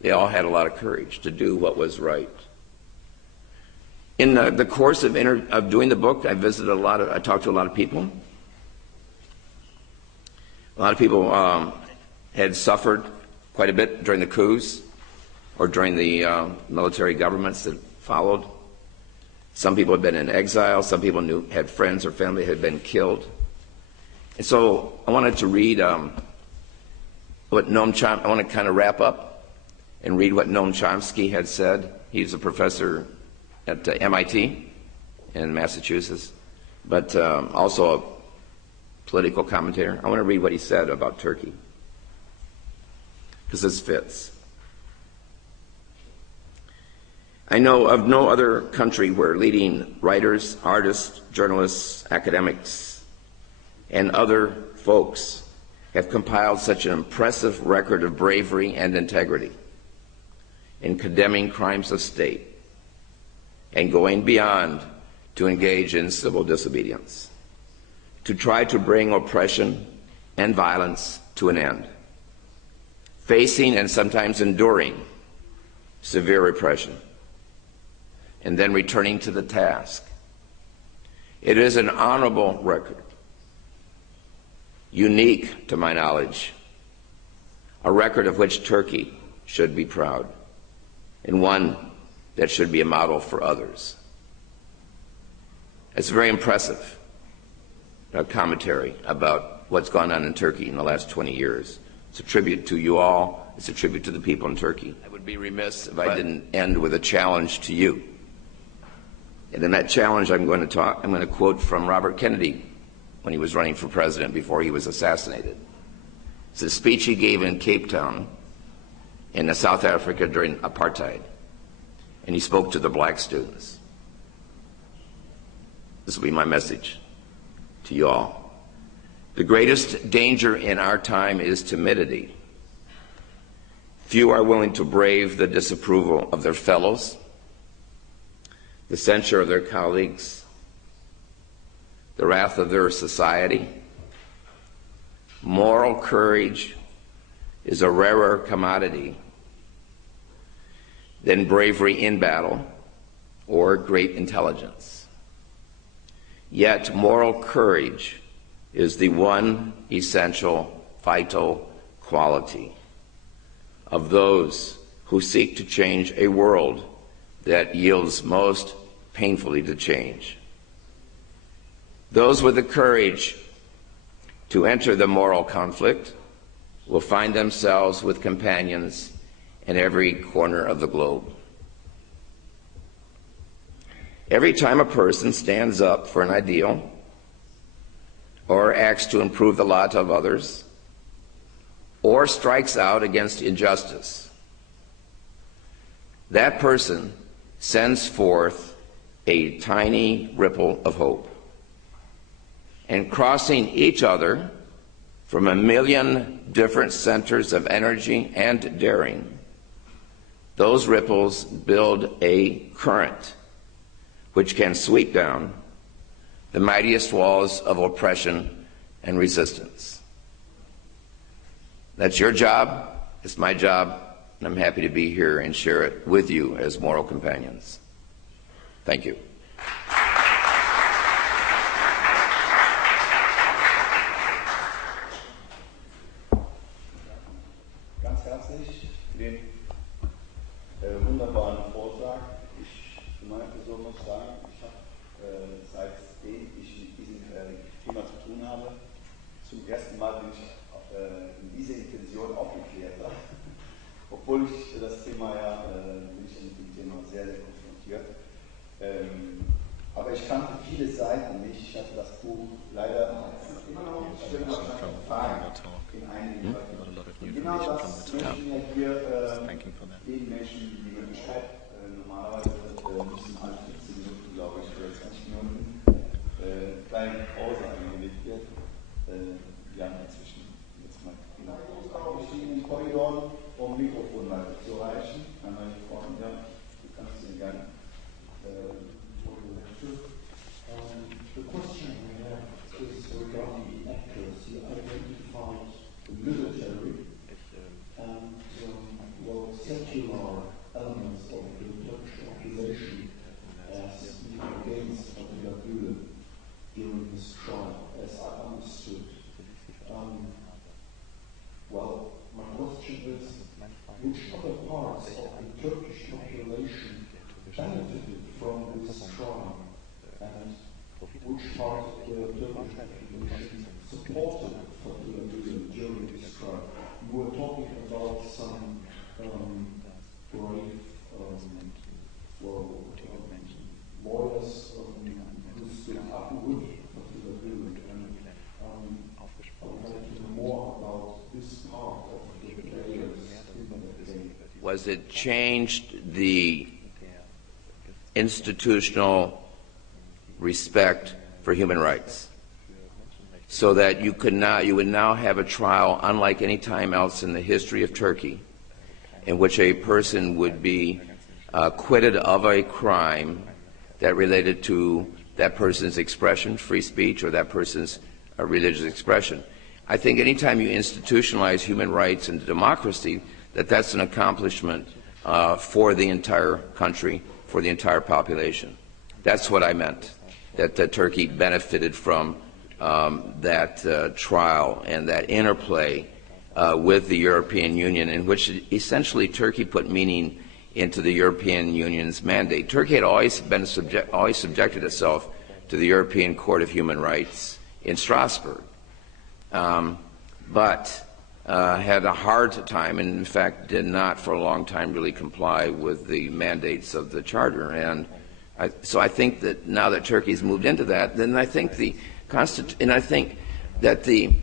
They all had a lot of courage to do what was right. In the course of doing the book, I talked to a lot of people. A lot of people had suffered quite a bit during the coups. or during the military governments that followed. Some people had been in exile. Some people had friends or family that had been killed. And so I wanted to read what Noam Chomsky, I want to kind of wrap up and read what Noam Chomsky had said. He's a professor at MIT in Massachusetts, but also a political commentator. I want to read what he said about Turkey, because this fits. I know of no other country where leading writers, artists, journalists, academics, and other folks have compiled such an impressive record of bravery and integrity in condemning crimes of state and going beyond to engage in civil disobedience, to try to bring oppression and violence to an end, facing and sometimes enduring severe repression, and then returning to the task. It is an honorable record, unique to my knowledge, a record of which Turkey should be proud, and one that should be a model for others. It's very impressive, a commentary about what's gone on in Turkey in the last 20 years. It's a tribute to you all. It's a tribute to the people in Turkey. I would be remiss if I didn't end with a challenge to you. And in that challenge, I'm going to quote from Robert Kennedy when he was running for president before he was assassinated. It's a speech he gave in Cape Town in South Africa during apartheid. And he spoke to the black students. This will be my message to you all. The greatest danger in our time is timidity. Few are willing to brave the disapproval of their fellows, the censure of their colleagues, the wrath of their society. Moral courage is a rarer commodity than bravery in battle or great intelligence. Yet moral courage is the one essential, vital quality of those who seek to change a world that yields most painfully to change. Those with the courage to enter the moral conflict will find themselves with companions in every corner of the globe. Every time a person stands up for an ideal or acts to improve the lot of others or strikes out against injustice, that person sends forth a tiny ripple of hope. And crossing each other from a million different centers of energy and daring, those ripples build a current which can sweep down the mightiest walls of oppression and resistance. That's your job, it's my job, and I'm happy to be here and share it with you as moral companions. Thank you. Ganz herzlich für den wunderbaren Vortrag. Ich für meine Person muss sagen, ich habe seitdem ich mit diesem Thema zu tun habe, zum ersten Mal bin ich in diese Intention aufgeklärt. Obwohl ich das Thema bin ich mit dem Thema sehr, sehr konfrontiert. Aber ich kannte viele Seiten nicht. Ich hatte das Buch leider immer noch nicht erfahren in einigen Bereichen. Und genau das möchten wir hier den Menschen die Möglichkeit, normalerweise müssen alle 15 Minuten, glaube ich, oder 20 Minuten kleine Pause eingelegt wird. Wir haben inzwischen jetzt mal genau verschiedenen Korridoren, um Mikrofon zu erreichen. Einmal hier vorne, ja, du kannst ihn gerne. The question we have is regarding the actors. You identified the military and secular elements of the Turkish occupation as against Fethullah Gülem during his trial, as I understood. My question is, which other parts of the supported Fethullah Gülem during his trial. You were talking about some brave lawyers who stood up with Fethullah Gülem, and I would like to know more about this part of the players in the game. Was it changed the institutional respect for human rights, so that you would now have a trial unlike any time else in the history of Turkey, in which a person would be acquitted of a crime that related to that person's expression, free speech, or that person's religious expression. I think anytime you institutionalize human rights and democracy, that's an accomplishment for the entire country, for the entire population. That's what I meant, that Turkey benefited from that trial and that interplay with the European Union, in which essentially Turkey put meaning into the European Union's mandate. Turkey had always subjected itself to the European Court of Human Rights in Strasbourg, but had a hard time, and in fact did not for a long time really comply with the mandates of the Charter. And so I think that now that Turkey's moved into that, then I think that the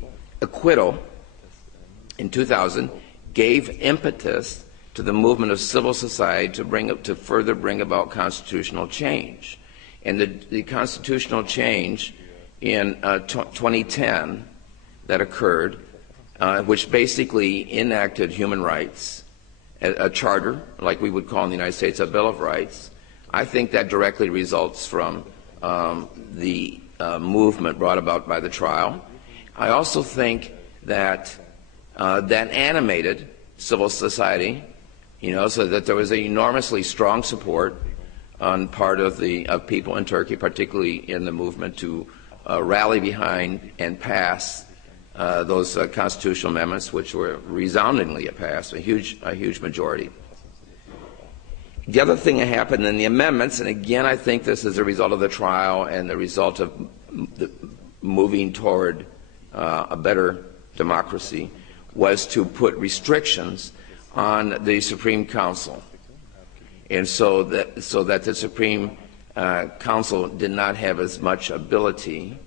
acquittal in 2000 gave impetus to the movement of civil society to further bring about constitutional change. And the constitutional change in 2010 that occurred, which basically enacted human rights, a charter, like we would call in the United States a Bill of Rights, I think that directly results from the movement brought about by the trial. I also think that that animated civil society, so that there was an enormously strong support on part of the people in Turkey, particularly in the movement, to rally behind and pass those constitutional amendments, which were resoundingly passed, a huge majority. The other thing that happened in the amendments, and again I think this is a result of the trial and the result of moving toward a better democracy, was to put restrictions on the Supreme Council, and so that the Supreme Council did not have as much ability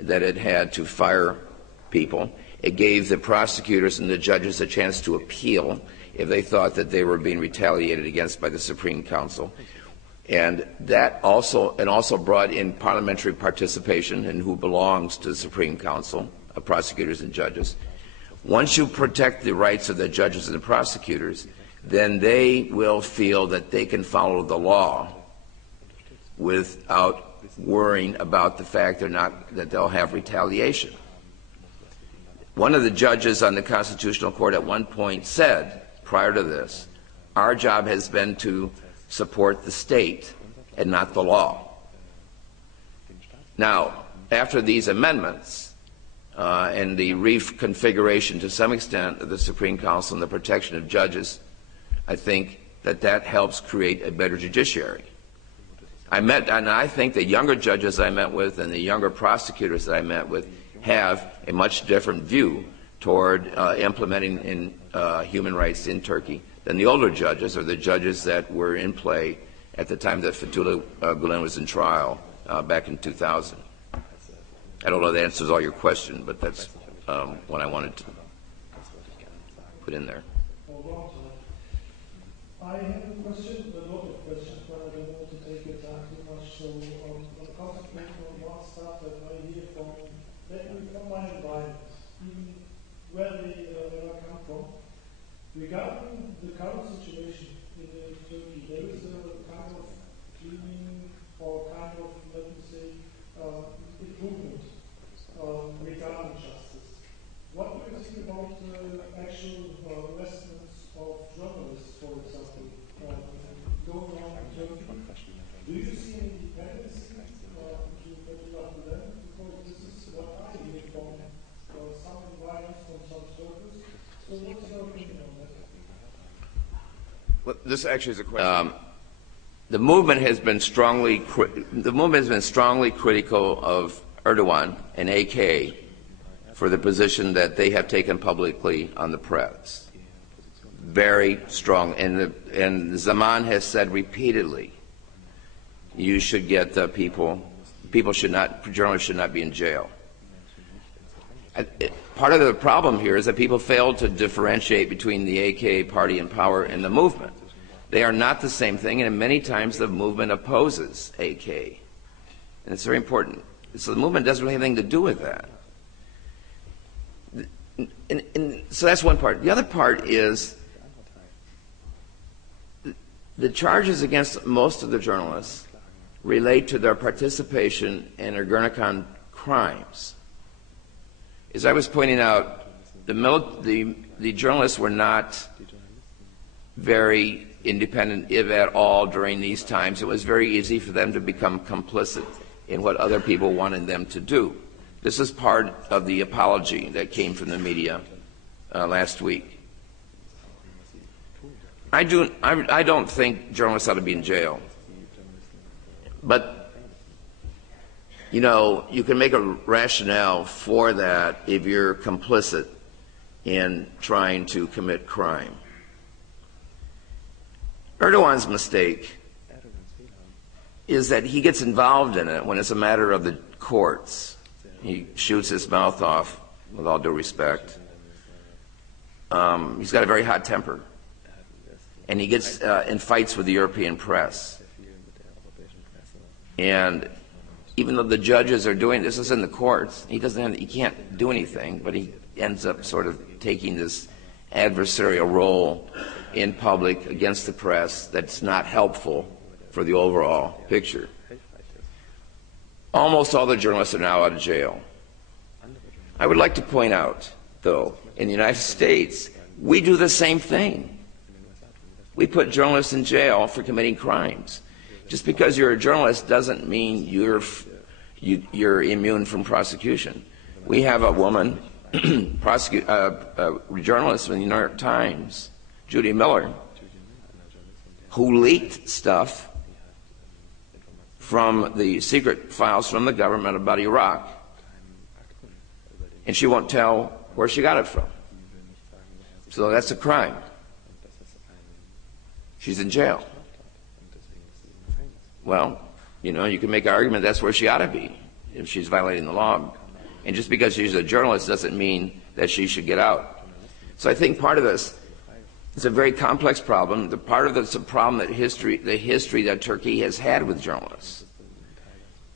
that it had to fire people. It gave the prosecutors and the judges a chance to appeal if they thought that they were being retaliated against by the Supreme Council. And that also brought in parliamentary participation in who belongs to the Supreme Council of prosecutors and judges. Once you protect the rights of the judges and the prosecutors, then they will feel that they can follow the law without worrying about the fact that they'll have retaliation. One of the judges on the Constitutional Court at one point said, prior to this, our job has been to support the state and not the law. Now, after these amendments and the reconfiguration to some extent of the Supreme Council and the protection of judges, I think that helps create a better judiciary. And I think the younger judges I met with and the younger prosecutors that I met with have a much different view toward implementing human rights in Turkey than the older judges, or the judges that were in play at the time that Fethullah Gülem was in trial back in 2000. I don't know if that answers all your question, but that's what I wanted to put in there. I have a question, a lot of questions, but I don't want to take your time too much. So concentrating on one stuff that I hear from my environment, even where I come from, regarding the current situation in Turkey, there is a kind of cleaning or kind of, let me say, improvement regarding justice. What do you think about actual arrestments of journalists, for example, going on in Turkey? Do you see any dependency to Fethullah Gülem? Because this is what I hear from some environments, from some circles. So what's your opinion on that? Well, this actually is a question. The movement has been strongly critical of Erdogan and AK for the position that they have taken publicly on the press. Very strong. And Zaman has said repeatedly, you should get the journalists should not be in jail. Part of the problem here is that people fail to differentiate between the AK party in power and the movement. They are not the same thing, and many times the movement opposes AK. And it's very important. So the movement doesn't really have anything to do with that. And so that's one part. The other part is the charges against most of the journalists relate to their participation in Ergenekon crimes. As I was pointing out, the journalists were not very independent, if at all, during these times. It was very easy for them to become complicit in what other people wanted them to do. This is part of the apology that came from the media last week. I don't think journalists ought to be in jail. But you know, you can make a rationale for that if you're complicit in trying to commit crime. Erdogan's mistake is that he gets involved in it when it's a matter of the courts. He shoots his mouth off, with all due respect. He's got a very hot temper. And he gets in fights with the European press. And even though the judges are doing this, is in the courts, he can't do anything, but he ends up sort of taking this adversarial role in public against the press that's not helpful for the overall picture. Almost all the journalists are now out of jail. I would like to point out, though, in the United States, we do the same thing. We put journalists in jail for committing crimes. Just because you're a journalist doesn't mean you're immune from prosecution. We have a woman, journalist from the New York Times, Judy Miller, who leaked stuff from the secret files from the government about Iraq, and she won't tell where she got it from. So that's a crime. She's in jail. Well, you know, you can make an argument that's where she ought to be if she's violating the law. And just because she's a journalist doesn't mean that she should get out. So I think part of this is a very complex problem. The part of it's a problem that the history that Turkey has had with journalists.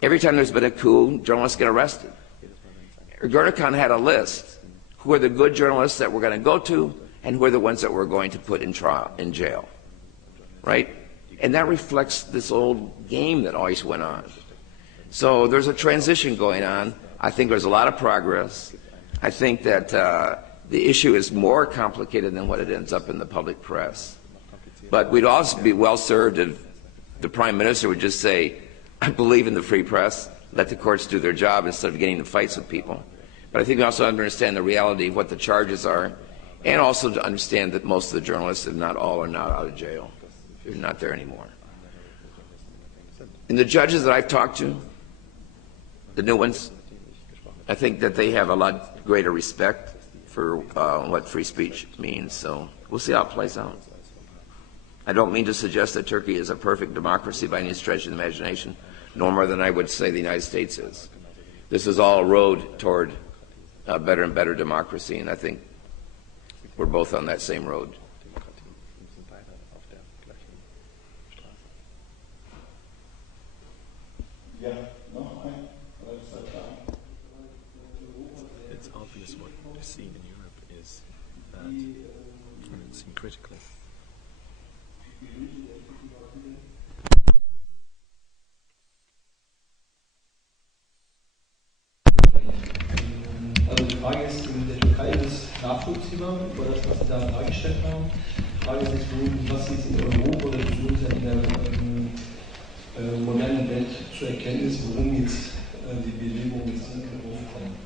Every time there's been a coup, journalists get arrested. Ergenekon had a list. Who are the good journalists that we're going to go to, and who are the ones that we're going to put in jail, right? And that reflects this old game that always went on. So there's a transition going on. I think there's a lot of progress. I think that the issue is more complicated than what it ends up in the public press. But we'd also be well served if the Prime Minister would just say, I believe in the free press, let the courts do their job instead of getting in fights with people. But I think we also understand the reality of what the charges are, and also to understand that most of the journalists, if not all, are not out of jail. They're not there anymore. And the judges that I've talked to, the new ones, I think that they have a lot greater respect for what free speech means. So we'll see how it plays out. I don't mean to suggest that Turkey is a perfect democracy by any stretch of the imagination, no more than I would say the United States is. This is all a road toward better and better democracy, and I think we're both on that same road. It's obvious what we're seeing in Europe is that, it's seen critically. Also die Frage ist, in der Türkei ist es nachvollziehbar über das, was Sie da dargestellt haben. Die Frage ist jetzt nur, was jetzt in Europa oder in der modernen Welt zur Erkenntnis, worum jetzt die Bewegung jetzt aufkommt.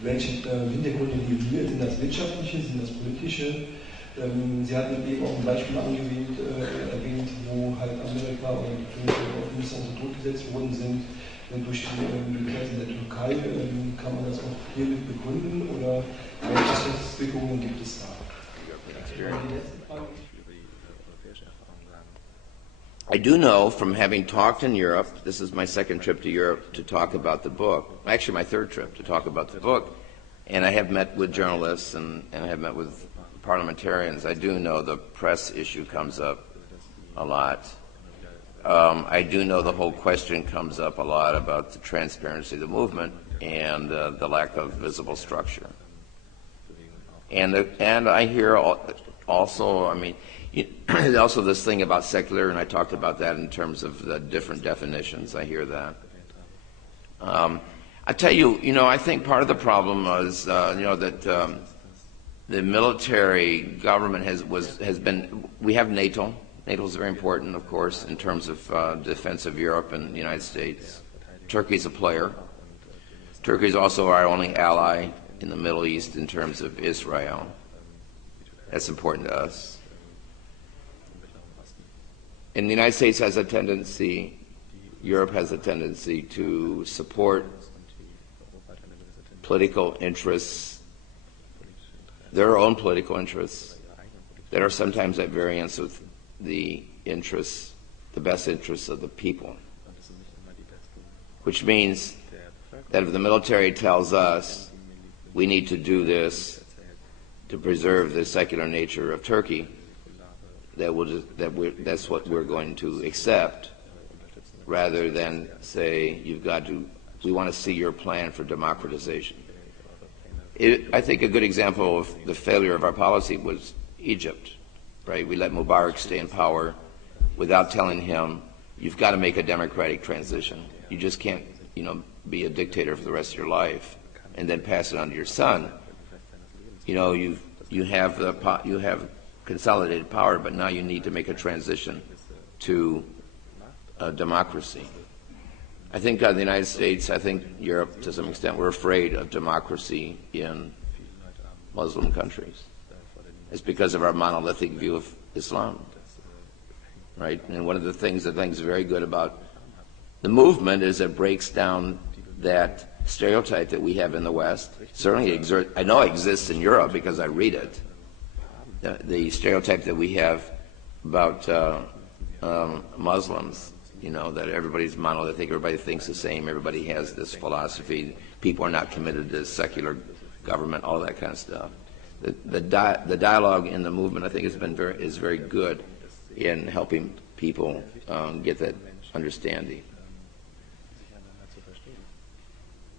Welche Hintergründe sind das wirtschaftliche, sind das politische? Sie hatten eben auch ein Beispiel erwähnt, wo halt Amerika oder die Türkei unter Druck gesetzt worden sind. durch die Interessen der Türkei. Kann man das auch hiermit begründen oder welche Auswirkungen gibt es da? I do know from having talked in Europe, this is my second trip to Europe to talk about the book, actually my third trip to talk about the book, and I have met with journalists and I have met with parliamentarians. I do know the press issue comes up a lot. I do know the whole question comes up a lot about the transparency of the movement and the lack of visible structure. And I hear also, I mean, also this thing about secular, and I talked about that in terms of the different definitions. I hear that. I tell you, I think part of the problem was, that the military government has been. We have NATO. NATO is very important, of course, in terms of defense of Europe and the United States. Turkey is a player. Turkey is also our only ally in the Middle East in terms of Israel. That's important to us. And the United States has a tendency, Europe has a tendency to support political interests, their own political interests, that are sometimes at variance with the interests, the best interests of the people. Which means that if the military tells us we need to do this to preserve the secular nature of Turkey, that's what we're going to accept, rather than say, we want to see your plan for democratization. I think a good example of the failure of our policy was Egypt, right? We let Mubarak stay in power without telling him, you've got to make a democratic transition. You just can't, be a dictator for the rest of your life and then pass it on to your son. You have consolidated power, but now you need to make a transition to democracy. I think the United States, I think Europe to some extent, we're afraid of democracy in Muslim countries. It's because of our monolithic view of Islam, right? And one of the things I think is very good about the movement is it breaks down that stereotype that we have in the West. Certainly, I know it exists in Europe because I read it. The stereotype that we have about Muslims, that everybody's monolithic, everybody thinks the same, everybody has this philosophy, people are not committed to secular government, all that kind of stuff. The dialogue in the movement, I think, is very good in helping people get that understanding.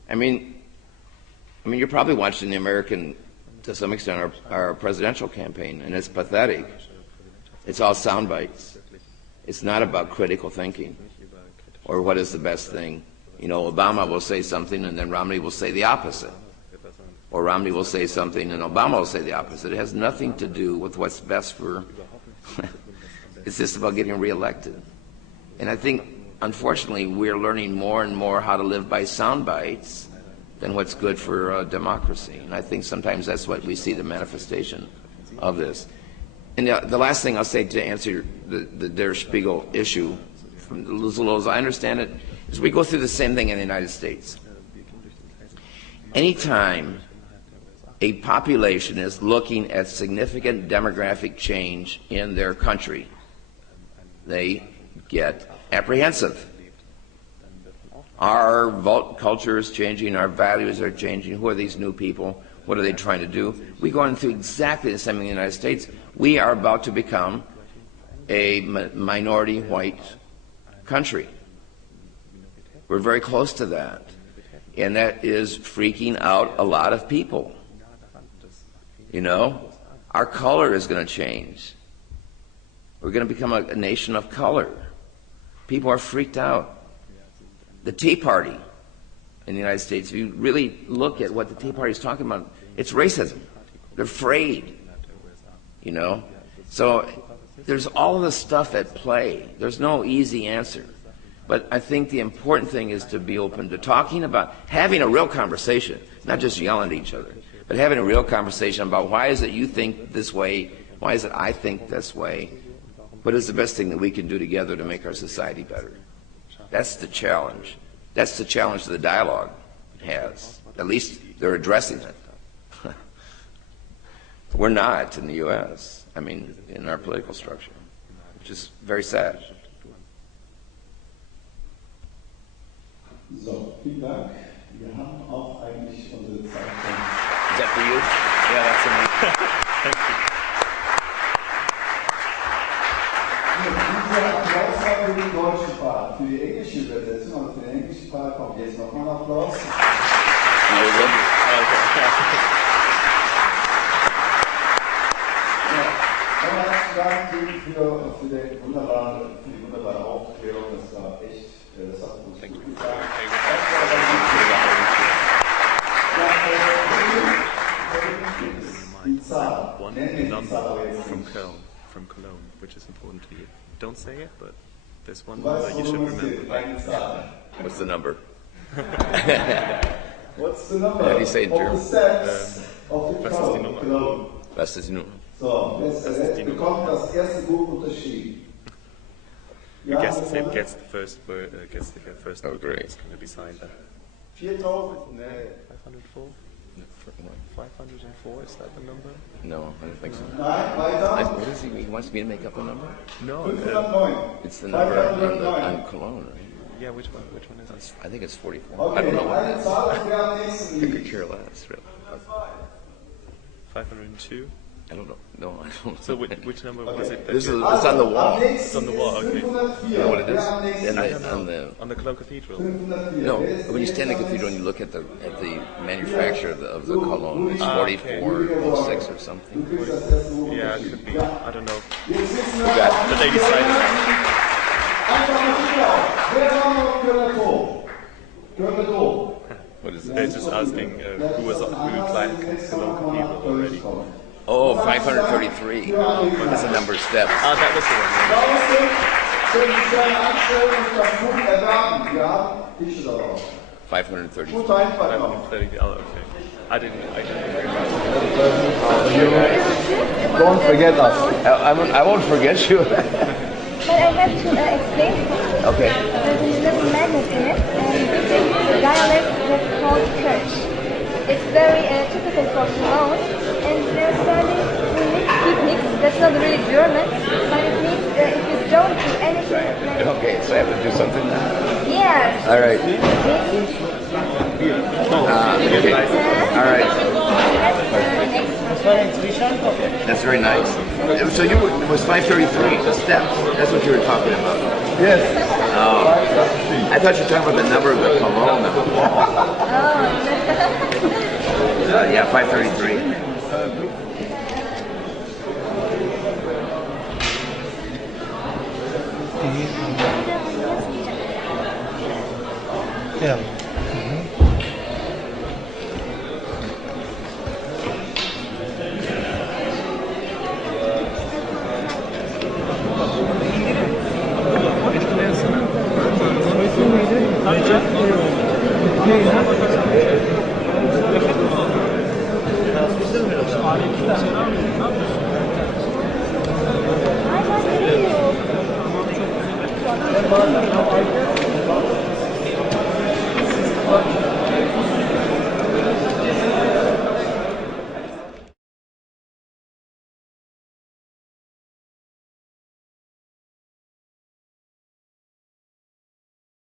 I mean, you're probably watching the American, to some extent, our presidential campaign, and it's pathetic. It's all sound bites. It's not about critical thinking or what is the best thing. Obama will say something and then Romney will say the opposite. Or Romney will say something and Obama will say the opposite. It has nothing to do with what's best for... It's just about getting reelected. And I think, unfortunately, we're learning more and more how to live by sound bites than what's good for democracy. And I think sometimes that's what we see the manifestation of this. And the last thing I'll say to answer the Der Spiegel issue, from as little as I understand it, is we go through the same thing in the United States. Anytime a population is looking at significant demographic change in their country, they get apprehensive. Our culture is changing, our values are changing. Who are these new people? What are they trying to do? We're going through exactly the same thing in the United States. We are about to become a minority white country. We're very close to that. And that is freaking out a lot of people. Our color is going to change. We're going to become a nation of color. People are freaked out. The Tea Party in the United States, if you really look at what the Tea Party is talking about, it's racism. They're afraid, So there's all of this stuff at play. There's no easy answer. But I think the important thing is to be open to talking about, having a real conversation, not just yelling at each other, but having a real conversation about why is it you think this way, why is it I think this way, what is the best thing that we can do together to make our society better. That's the challenge. That's the challenge the dialogue has. At least they're addressing it. We're not in the U.S., I mean, in our political structure, which is very sad. So, vielen Dank. Wir haben auch eigentlich unsere Zeit. Is that for you? Yeah, that's for me. Thank you. Dieser Applaus war für den deutschen Part. Für die englische Übersetzung, also für den englischen Part kommt jetzt nochmal ein Applaus. Dank für die wunderbare Aufklärung, das war echt, das hat uns gut gesagt. Die Zahl, One number from Cologne, which is important to you. Don't say it, but there's one number you should remember. What's the number? What's the number? How do you say in German? Was ist die Nummer? Was ist die Nummer? So, jetzt bekommt das erste Buch unterschrieben. Who gets the first word, gets the first book, great. it's going to be signed. 4.000? Nee. 504? 504, is that the number? No, I don't think so. Nein, weiter. What is he wants me to make up a number? No. 509. It's the number on Cologne, right? Yeah, which one is it? I think it's 44. Okay, I don't know what it eine is. Zahl und wir am nächsten I could liegen. care less, really. 502? I don't know. No, I don't know. So which number was it? This is, it's on the wall. It's on the wall, okay. You know what it is? On the Cologne Cathedral? No, when you stand in the cathedral and you look at the manufacture of the cologne, it's 4406 or something. Yeah, it could be. I don't know. You got it. The lady side. What is They're it? just asking who climbed Cologne Cathedral already. Oh, 533. That's the number of steps. Ah, that was the one. 530. 530. Oh, okay. I didn't Don't forget us. I won't forget you. But I have to explain. Okay. There's a little magnet in it, and this is the dialect that's called Kirch. It's very typical for Cologne, and there's fairly unique. That's not really German, but it means if you don't do anything like... Okay, so I have to do something now? Yes. All right. Okay. All right. That's very nice. So it was 533, the steps. That's what you were talking about. Yes. I thought you were talking about the number of the cologne on the wall. Yeah, 533. Ja. Okay.